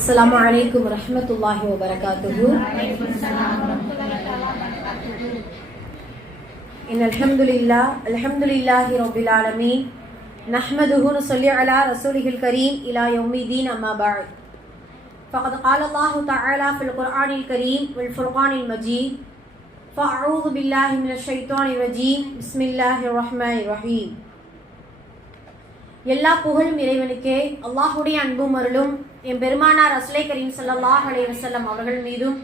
السلام عليكم ورحمة الله وبركاته. إن الحمد لله رب العالمين نحمده ونصلي على رسوله الكريم إلى يوم الدين أما بعد. فقد قال الله تعالى في القرآن الكريم والفرقان المجيد فأعوذ بالله من الشيطان الرجيم بسم الله الرحمن الرحيم. எல்லா புகழும் இறைவனுக்கே. அல்லாஹுடைய அன்பும் அருளும் என் பெருமானார் ரசூலை கரீம் ஸல்லல்லாஹு அலைஹி வஸல்லம் அவர்கள் மீதும்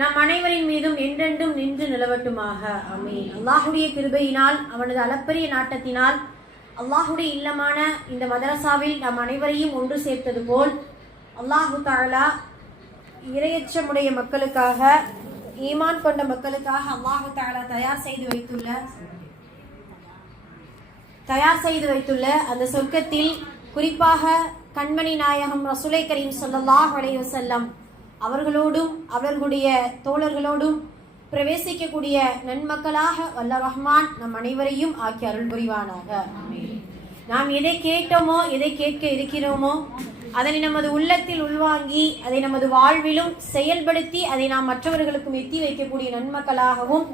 நம் அனைவரின் மீதும் என்றென்றும் நின்று நிலவட்டுமாக. ஆமீன். அல்லாஹுடைய கிருபையினால் அவனது அளப்பரிய நாட்டத்தினால் அல்லாஹுடைய இல்லமான இந்த மதரசாவில் நம் அனைவரையும் ஒன்று சேர்த்தது போல் அல்லாஹு தஆலா இறையச்சமுடைய மக்களுக்காக, ஈமான் கொண்ட மக்களுக்காக அல்லாஹு தஆலா தயார் செய்து வைத்துள்ள அந்த சொர்க்கத்தில் குறிப்பாக கண்மணி நாயகம் ரசூலை கரீம் ஸல்லல்லாஹு அலைஹி வஸல்லம் அவர்களோடும் அவர்களுடைய தோழர்களோடும் பிரவேசிக்கக்கூடிய நன்மக்களாக வல்ல ரஹ்மான் நம் அனைவரையும் ஆக்கி அருள் புரிவானாக. நாம் எதை கேட்டோமோ, எதை கேட்க இருக்கிறோமோ அதனை நமது உள்ளத்தில் உள்வாங்கி அதை நமது வாழ்விலும் செயல்படுத்தி அதை நாம் மற்றவர்களுக்கும் எத்தி வைக்கக்கூடிய நன்மக்களாகவும்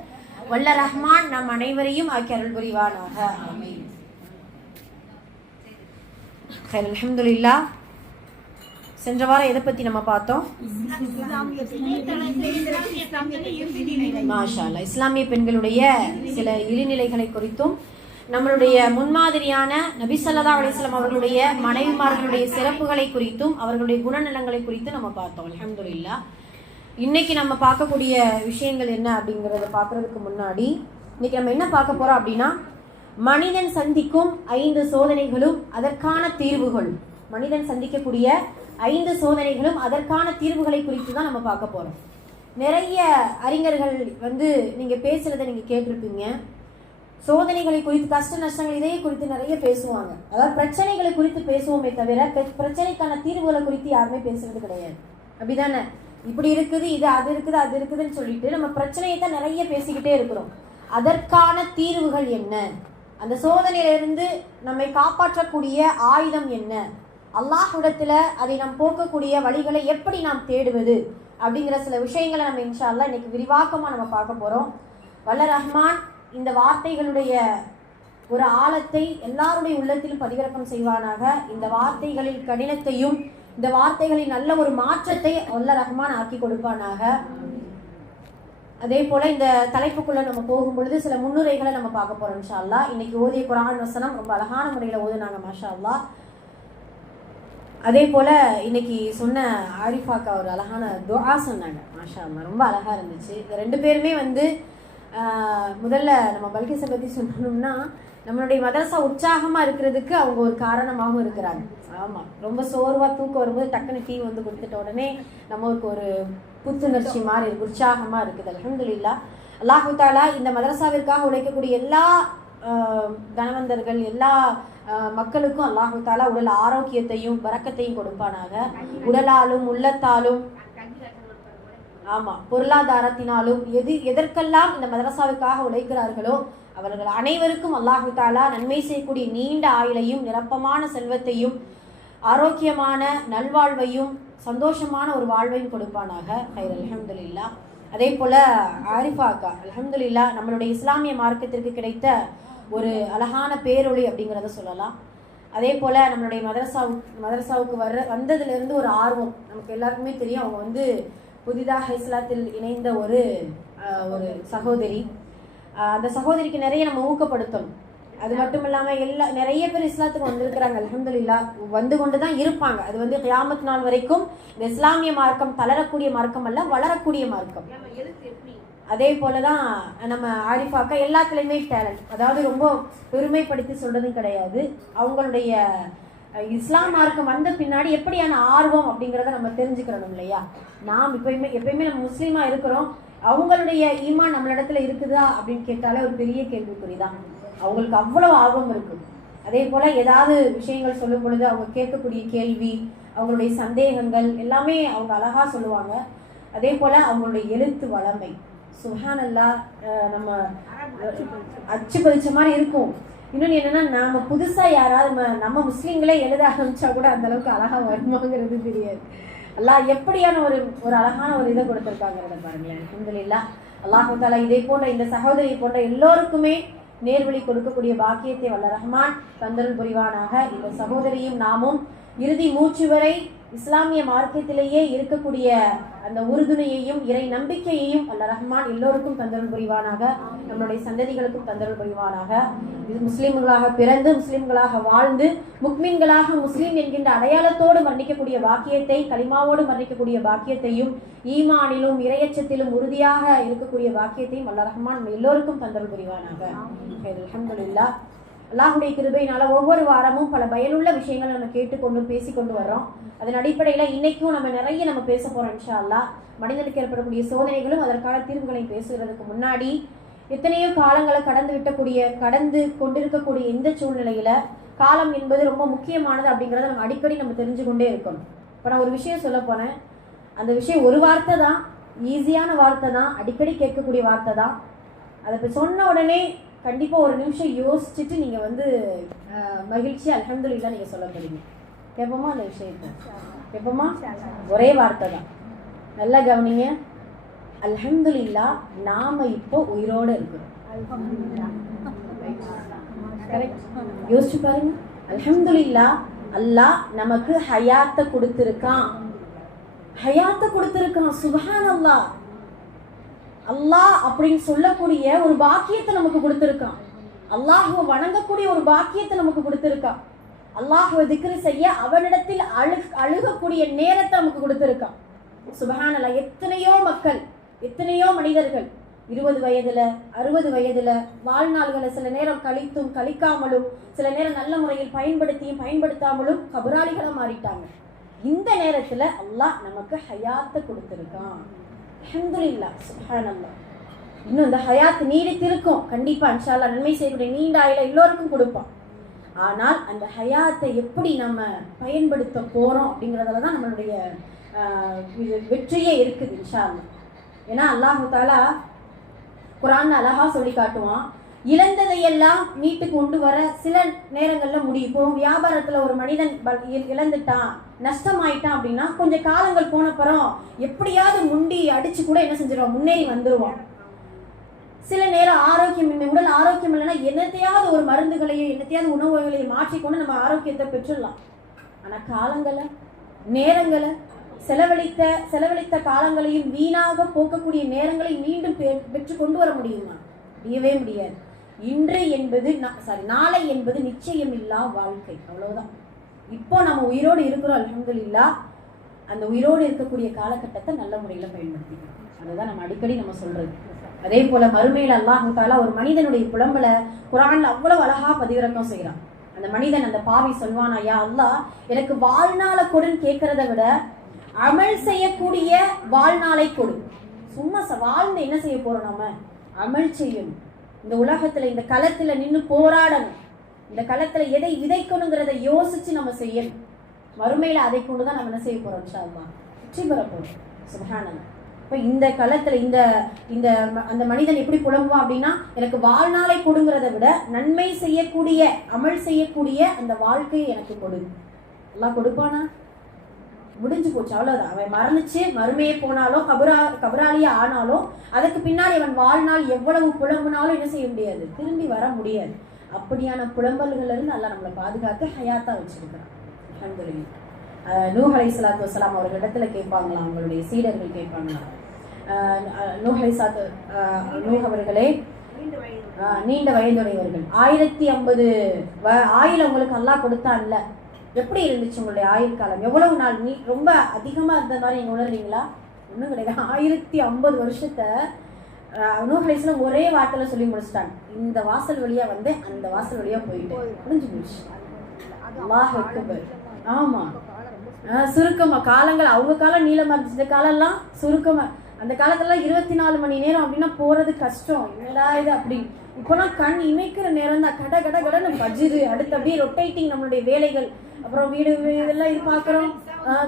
வல்ல ரஹ்மான் நம் அனைவரையும் ஆக்கி அருள் புரிவானாக. ஆமீன். அல்ஹம்துலில்லாஹ். சென்ற வாரம் எதை பத்தி நம்ம பார்த்தோம்? மாஷா அல்லாஹ், இஸ்லாமிய பெண்களுடைய சில இழிநிலைகளை குறித்தும் நம்மளுடைய முன்மாதிரியான நபி ஸல்லல்லாஹு அலைஹி வஸல்லம் அவர்களுடைய மனைவிமார்களுடைய சிறப்புகளை குறித்தும் அவர்களுடைய குணநலங்களை குறித்தும் நம்ம பார்த்தோம். அல்ஹம்துலில்லாஹ். இன்னைக்கு நம்ம பார்க்கக்கூடிய விஷயங்கள் என்ன அப்படிங்கறத பார்க்கறதுக்கு முன்னாடி இன்னைக்கு நம்ம என்ன பார்க்க போறோம் அப்படின்னா, மனிதன் சந்திக்கும் 5 சோதனைகளும் அதற்கான தீர்வுகளும், மனிதன் சந்திக்கக்கூடிய 5 சோதனைகளும் அதற்கான தீர்வுகளை குறித்து தான் நம்ம பார்க்க போறோம். நிறைய அறிஞர்கள் நீங்க பேசுறதை நீங்க கேட்டிருப்பீங்க. சோதனைகளை குறித்து, கஷ்ட நஷ்டங்கள் இதையே குறித்து நிறைய பேசுவாங்க. அதாவது பிரச்சனைகளை குறித்து பேசுவோமே தவிர பிரச்சனைக்கான தீர்வுகளை குறித்து யாருமே பேசுறது கிடையாது. அப்படிதானே? இப்படி இருக்குது, இது அது இருக்குது, அது இருக்குதுன்னு சொல்லிட்டு நம்ம பிரச்சனையை தான் நிறைய பேசிக்கிட்டே இருக்கிறோம். அதற்கான தீர்வுகள் என்ன, அந்த சோதனையிலிருந்து நம்மை காப்பாற்றக்கூடிய ஆயுதம் என்ன, அல்லாஹ்விடத்துல அதை நாம் போக்கக்கூடிய வழிகளை எப்படி நாம் தேடுவது அப்படிங்கிற சில விஷயங்களை நம்ம இன்ஷா அல்லாஹ் இன்னைக்கு விரிவாக்கமா நம்ம பார்க்க போறோம். வல்ல ரஹ்மான் இந்த வார்த்தைகளுடைய ஒரு ஆழத்தை எல்லாருடைய உள்ளத்திலும் பதிவிறக்கம் செய்வானாக. இந்த வார்த்தைகளில் கடினத்தையும் இந்த வார்த்தைகளில் நல்ல ஒரு மாற்றத்தை வல்ல ரஹ்மான் ஆக்கி கொடுப்பானாக. அதே போல இந்த தலைப்புக்குள்ள நம்ம போகும் பொழுது சில முன்னுரைகளை நம்ம பார்க்க போறோம் இன்ஷா அல்லாஹ். இன்னைக்கு ஓதிய குர்ஆன் வசனம் ரொம்ப அழகான முறையில ஓதுனாங்க, மாஷா அல்லாஹ். அதே போல இன்னைக்கு சொன்ன ஆரிஃபாக்கா ஒரு அழகான துஆ சொன்னாங்க, மாஷா அல்லாஹ், ரொம்ப அழகா இருந்துச்சு. இந்த 2 பேருமே முதல்ல நம்ம பல்கிஸை பத்தி சொல்லணும்னா, நம்மளுடைய மதரசா உற்சாகமா இருக்கிறதுக்கு அவங்க ஒரு காரணமாகவும் இருக்கிறாங்க. ஆமா, ரொம்ப சோர்வா தூக்கம் வரும்போது டக்குனு டீ கொடுத்துட்ட உடனே நமக்கு ஒரு புத்துணர்ச்சி மாதிரி இருக்கு, உற்சாகமா இருக்குது. அல்ஹம்துலில்லாஹ். அல்லாஹு தஆலா இந்த மதரசாவிற்காக உழைக்கக்கூடிய எல்லா தனவந்தர்கள், எல்லா மக்களுக்கும் அல்லாஹு தஆலா உடல் ஆரோக்கியத்தையும் பரக்கத்தையும் கொடுப்பானாக. உடலாலும் உள்ளத்தாலும், ஆமா, பொருளாதாரத்தினாலும் எதற்கெல்லாம் இந்த மதரசாவுக்காக உழைக்கிறார்களோ அவர்கள் அனைவருக்கும் அல்லாஹு தஆலா நன்மை செய்யக்கூடிய நீண்ட ஆயுளையும் நிரப்பமான செல்வத்தையும் ஆரோக்கியமான நல்வாழ்வையும் சந்தோஷமான ஒரு வாழ்வையும் கொடுப்பானாக. அல்ஹம்துலில்லாஹ். அதே போல ஆரிஃபாக்கா அல்ஹம்துலில்லாஹ் நம்மளுடைய இஸ்லாமிய மார்க்கத்திற்கு கிடைத்த ஒரு அழகான பேரொளி அப்படிங்கிறத சொல்லலாம். அதே போல நம்மளுடைய மதரசாவுக்கு வந்ததுல இருந்து ஒரு ஆர்வம் நமக்கு எல்லாருக்குமே தெரியும். அவங்க புதிதாக இஸ்லாத்தில் இணைந்த ஒரு சகோதரி. அந்த சகோதரிக்கு நிறைய நம்ம ஊக்கப்படுத்தணும். அது மட்டும் இல்லாம நிறைய பேர் இஸ்லாத்துக்கு வந்திருக்கிறாங்க. அல்ஹம்துலில்லாஹ், வந்து கொண்டுதான் இருப்பாங்க. அது கியாமத் நாள் வரைக்கும் இந்த இஸ்லாமிய மார்க்கம் தளரக்கூடிய மார்க்கம் அல்ல, வளரக்கூடிய மார்க்கம். அதே போலதான் நம்ம ஆரிஃபாக்கா எல்லாத்துலயுமே டேலண்ட், அதாவது ரொம்ப பெருமைப்படுத்தி சொல்றதும் கிடையாது. அவங்களுடைய இஸ்லாம் மார்க்கம் வந்த பின்னாடி எப்படியான ஆர்வம் அப்படிங்கிறத நம்ம தெரிஞ்சுக்கிறோம் இல்லையா? நாம் எப்பயுமே நம்ம முஸ்லீமா இருக்கிறோம், அவங்களுடைய ஈமான் நம்மளிடத்துல இருக்குதா அப்படின்னு கேட்டாலே ஒரு பெரிய கேள்விக்குறிதான். அவங்களுக்கு அவ்வளவு ஆர்வம் இருக்கு. அதே போல ஏதாவது விஷயங்கள் சொல்லும் பொழுது அவங்க கேட்கக்கூடிய கேள்வி, அவங்களுடைய சந்தேகங்கள் எல்லாமே அவங்க அழகா சொல்லுவாங்க. அதே போல அவங்களுடைய எழுத்து வளமை சுப்ஹானல்லாஹ், நம்ம அச்சு பதிச்ச மாதிரி இருக்கும். இன்னொன்று என்னன்னா, நாம புதுசா யாராவது நம்ம முஸ்லீம்களே எழுத ஆரம்பிச்சா கூட அந்த அளவுக்கு அழகா வருமாங்கிறது தெரியாது. அல்லாஹ் எப்படியான ஒரு ஒரு அழகான ஒரு இதை கொடுத்திருக்காங்கிறத பாருங்களேன். அல்ஹம்துலில்லாஹ். அல்லாஹு தஆலா இதே போன்ற இந்த சகோதரி போன்ற எல்லோருக்குமே நேர்வழி கொடுக்கக்கூடிய பாக்கியத்தை வல்ல ரஹ்மான் தந்தருள் புரிவானாக. இந்த சகோதரியும் நாமும் இறுதி மூச்சு வரை இஸ்லாமிய மார்க்கத்திலேயே இருக்கக்கூடிய அந்த உறுதுணையையும் இறை நம்பிக்கையையும் அல்ல ரஹ்மான் எல்லோருக்கும் தந்தருள் புரிவானாக. நம்மளுடைய சந்ததிகளுக்கும் தந்தருள் புரிவானாக. இது முஸ்லிம்களாக பிறந்து முஸ்லிம்களாக வாழ்ந்து முக்மின்களாக முஸ்லிம் என்கின்ற அடையாளத்தோடு மரணிக்கக்கூடிய பாக்கியத்தை, கலிமாவோடு மரணிக்கக்கூடிய பாக்கியத்தையும், ஈமானிலும் இறையச்சத்திலும் உறுதியாக இருக்கக்கூடிய பாக்கியத்தையும் அல்ல ரஹ்மான் நம்ம எல்லோருக்கும் தந்தருள் புரிவானாக. அல்ஹம்துலில்லாஹ். அல்லாஹுடைய கிருபையினால ஒவ்வொரு வாரமும் பல பயனுள்ள விஷயங்களை நம்ம கேட்டுக்கொண்டு பேசிக்கொண்டு வர்றோம். அதன் அடிப்படையில் இன்னைக்கும் நம்ம நிறைய பேச போறோம் இன்ஷா அல்லாஹ். மனிதனுக்கு ஏற்படக்கூடிய சோதனைகளும் அதற்கான தீர்வுகளையும் பேசுகிறதுக்கு முன்னாடி எத்தனையோ காலங்களை கடந்து கொண்டிருக்கக்கூடிய இந்த சூழ்நிலையில காலம் என்பது ரொம்ப முக்கியமானது அப்படிங்கிறத நம்ம அடிக்கடி தெரிஞ்சு கொண்டே இருக்கணும். இப்போ நான் ஒரு விஷயம் சொல்ல போனேன். அந்த விஷயம் ஒரு வார்த்தை தான், ஈஸியான வார்த்தை தான், அடிக்கடி கேட்கக்கூடிய வார்த்தை தான். அதை இப்போ சொன்ன உடனே கண்டிப்பாக ஒரு நிமிஷம் யோசிச்சுட்டு நீங்கள் மகிழ்ச்சி அல்ஹம்துலில்லாஹ் நீங்கள் சொல்ல போறீங்க. கேட்போமா அந்த விஷயத்தை? கேட்போமா? ஒரே வார்த்தை தான், நல்லா கவனிங்க. அல்ஹம்துலில்லாஹ், நாம இப்போ உயிரோடு இருக்கிறோம். கரெக்ட்? யோசிச்சு பாருங்க. அல்ஹம்துலில்லாஹ், அல்லாஹ் நமக்கு ஹயாத்தை கொடுத்திருக்கான். சுப்ஹானல்லாஹ். அல்லாஹ் அப்படின்னு சொல்லக்கூடிய ஒரு பாக்கியத்தை நமக்கு கொடுத்திருக்கான். அல்லாஹுவை வணங்கக்கூடிய ஒரு பாக்கியத்தை நமக்கு கொடுத்திருக்கான். அல்லாஹுவை திக்ரு செய்ய அவனிடத்தில் அழுகக்கூடிய நேரத்தை நமக்கு கொடுத்திருக்கான். சுப்ஹானல்லாஹ். எத்தனையோ மக்கள், எத்தனையோ மனிதர்கள் 20 வயதுல 60 வயதுல வாழ்நாள்களை சில நேரம் கழித்தும் கழிக்காமலும், சில நேரம் நல்ல முறையில் பயன்படுத்தியும் பயன்படுத்தாமலும் கபராளிகளா மாறிட்டாங்க. இந்த நேரத்துல அல்லாஹ் நமக்கு ஹயாத்தை கொடுத்திருக்கான். அல்ஹம்துலில்லாஹ், சுப்ஹானல்லாஹ். இன்னும் இந்த ஹயாத் நீடித்திருக்கும். கண்டிப்பா இன்ஷா அல்லாஹ் நன்மை செய்யக்கூடிய நீண்ட ஆயுள எல்லோருக்கும் கொடுப்பான். ஆனால் அந்த ஹயாத்தை எப்படி நம்ம பயன்படுத்த போறோம் அப்படிங்கிறதுல தான் நம்மளுடைய வெற்றியே இருக்குது இன்ஷா அல்லாஹ். ஏன்னா அல்லாஹு தஆலா குர்ஆன்ல அழகா சொல்லி காட்டுவான், இழந்ததையெல்லாம் மீட்டு கொண்டு வர சில நேரங்கள்ல முடியும். இப்போ வியாபாரத்துல ஒரு மனிதன் இழந்துட்டான், நஷ்டமாயிட்டான் அப்படின்னா கொஞ்சம் காலங்கள் போனப்புறம் எப்படியாவது முண்டி அடிச்சு கூட என்ன செஞ்சிருவான், முன்னேறி வந்துருவான். சில நேரம் ஆரோக்கியம் உடல் ஆரோக்கியம் இல்லைன்னா என்னத்தையாவது ஒரு மருந்துகளையும் என்னத்தையாவது உணவுகளையும் மாற்றிக்கொண்டு நம்ம ஆரோக்கியத்தை பெற்றுடலாம். ஆனா காலங்களை, நேரங்களை, செலவழித்த காலங்களையும் வீணாக போக்கக்கூடிய நேரங்களை மீண்டும் பெற்று கொண்டு வர முடியுமா? முடியவே முடியாது. இன்று என்பது நாளை என்பது நிச்சயம் இல்லா வாழ்க்கை, அவ்வளவுதான். இப்போ நம்ம உயிரோடு இருக்கிறோம் அல்ஹம்துலில்லாஹ். அந்த உயிரோடு இருக்கக்கூடிய காலகட்டத்தை நல்ல முறையில பயன்படுத்திக்கணும். அதுதான் நம்ம அடிக்கடி சொல்றது. அதே போல மறுமையில அல்லாஹ் தஆலா ஒரு மனிதனுடைய புலம்பல குர்ஆன்ல அவ்வளவு அழகா பதிவிறக்கம் செய்யறான். அந்த மனிதன், அந்த பாவி சொல்வானா, யா அல்லாஹ், எனக்கு வாழ்நாளை கொடுன்னு கேட்கறத விட அமல் செய்யக்கூடிய வாழ்நாளை கொடு. சும்மா வாழ்ந்து என்ன செய்ய போறோம்? நம்ம அமல் செய்யணும். இந்த உலகத்துல இந்த களத்துல நின்று போராடணும். இந்த களத்துல எதை விதைக்கணுங்கிறத யோசிச்சு நம்ம செய்யணும். மறுமையில அதை கொண்டுதான் நம்ம என்ன செய்ய போறோம்? இன்ஷா அல்லாஹ் வெற்றி பெற போறோம். சுப்ஹானல்லாஹ். இப்ப இந்த களத்துல இந்த அந்த மனிதன் எப்படி புலம்புவான் அப்படின்னா, எனக்கு வாழ்நாளை கொடுங்கிறத விட நன்மை செய்யக்கூடிய, அமல் செய்யக்கூடிய அந்த வாழ்க்கையை எனக்கு கொடு. எல்லாம் கொடுப்பானா? முடிஞ்சு போச்சு, அவ்வளவுதான். அவன் மரணிச்சு மறுமையே போனாலோ கபராளியா ஆனாலோ அதுக்கு பின்னாடி அவன் வாழ்நாள் எவ்வளவு புலம்புனாலும் என்ன செய்ய முடியாது, திரும்பி வர முடியாது. அப்படியான புலம்பல்கள் இருந்து அல்லாஹ் நம்மளை பாதுகாத்து ஹயாத்தா வச்சிருக்கிறான். அல்ஹம்துலில்லாஹ். நூஹ் அலைஹிஸ்ஸலாத்து வஸ்ஸலாம் அவர்களிடத்துல கேட்பாங்களாம், அவங்களுடைய சீடர்கள் கேட்பாங்களாம், நூஹ் அவர்களே, நீண்ட வயதுடையவர்கள், 1050 ஆயுள் உங்களுக்கு அல்லாஹ் கொடுத்தான்ல, எப்படி இருந்துச்சு உங்களுடைய ஆயுள் காலம்? எவ்வளவு நாள்? நீ ரொம்ப அதிகமா இருந்த மாதிரி நீங்க உணர்றீங்களா? ஒன்றும் கிடையாது. 1050 வருஷத்தை நூஹ் அலைஹிஸ்ஸலாம் ஒரே வார்த்தையில சொல்லி முடிச்சிட்டாங்க. இந்த வாசல் வழியா வந்து அந்த வாசல் வழியா போயிட்டு முடிஞ்சு போச்சு. அல்லாஹ் அக்பர். ஆமா, சுருக்கமா காலங்கள், அவங்க காலம் நீளமா இருந்துச்சு, இந்த காலம் எல்லாம் சுருக்கமா. அந்த காலத்துல 24 மணி நேரம் அப்படின்னா போறது கஷ்டம். என்னடா இது அப்படி. இப்போனா கண் இமைக்கிற நேரம் தான். கட கட கடன்னு பஜ்ரு, அடுத்து அப்படியே ரொட்டேட்டிங் நம்மளுடைய வேலைகள், அப்புறம் வீடு இதெல்லாம் இது பாக்குறோம்.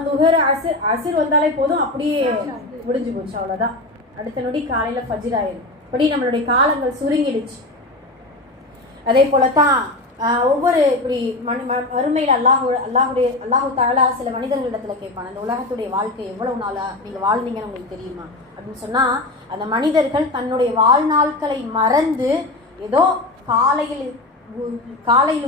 நுகர் அசிர் வந்தாலே போதும், அப்படியே முடிஞ்சு போச்சு, அவ்வளவுதான். அடுத்த நொடி காலையில ஃபஜ்ர் ஆயிரும். இப்படி நம்மளுடைய காலங்கள் சுருங்கிடுச்சு. அதே போலதான் ஒவ்வொரு இப்படி வறுமையில் அல்லாஹு தாலா சில மனிதர்களிடத்துல கேட்பான், அந்த உலகத்துடைய வாழ்க்கை எவ்வளவு நாளா நீங்க வாழ்ந்தீங்கன்னு உங்களுக்கு தெரியுமா அப்படின்னு சொன்னா, அந்த மனிதர்கள் தன்னுடைய வாழ்நாட்களை மறந்து ஏதோ காலையில்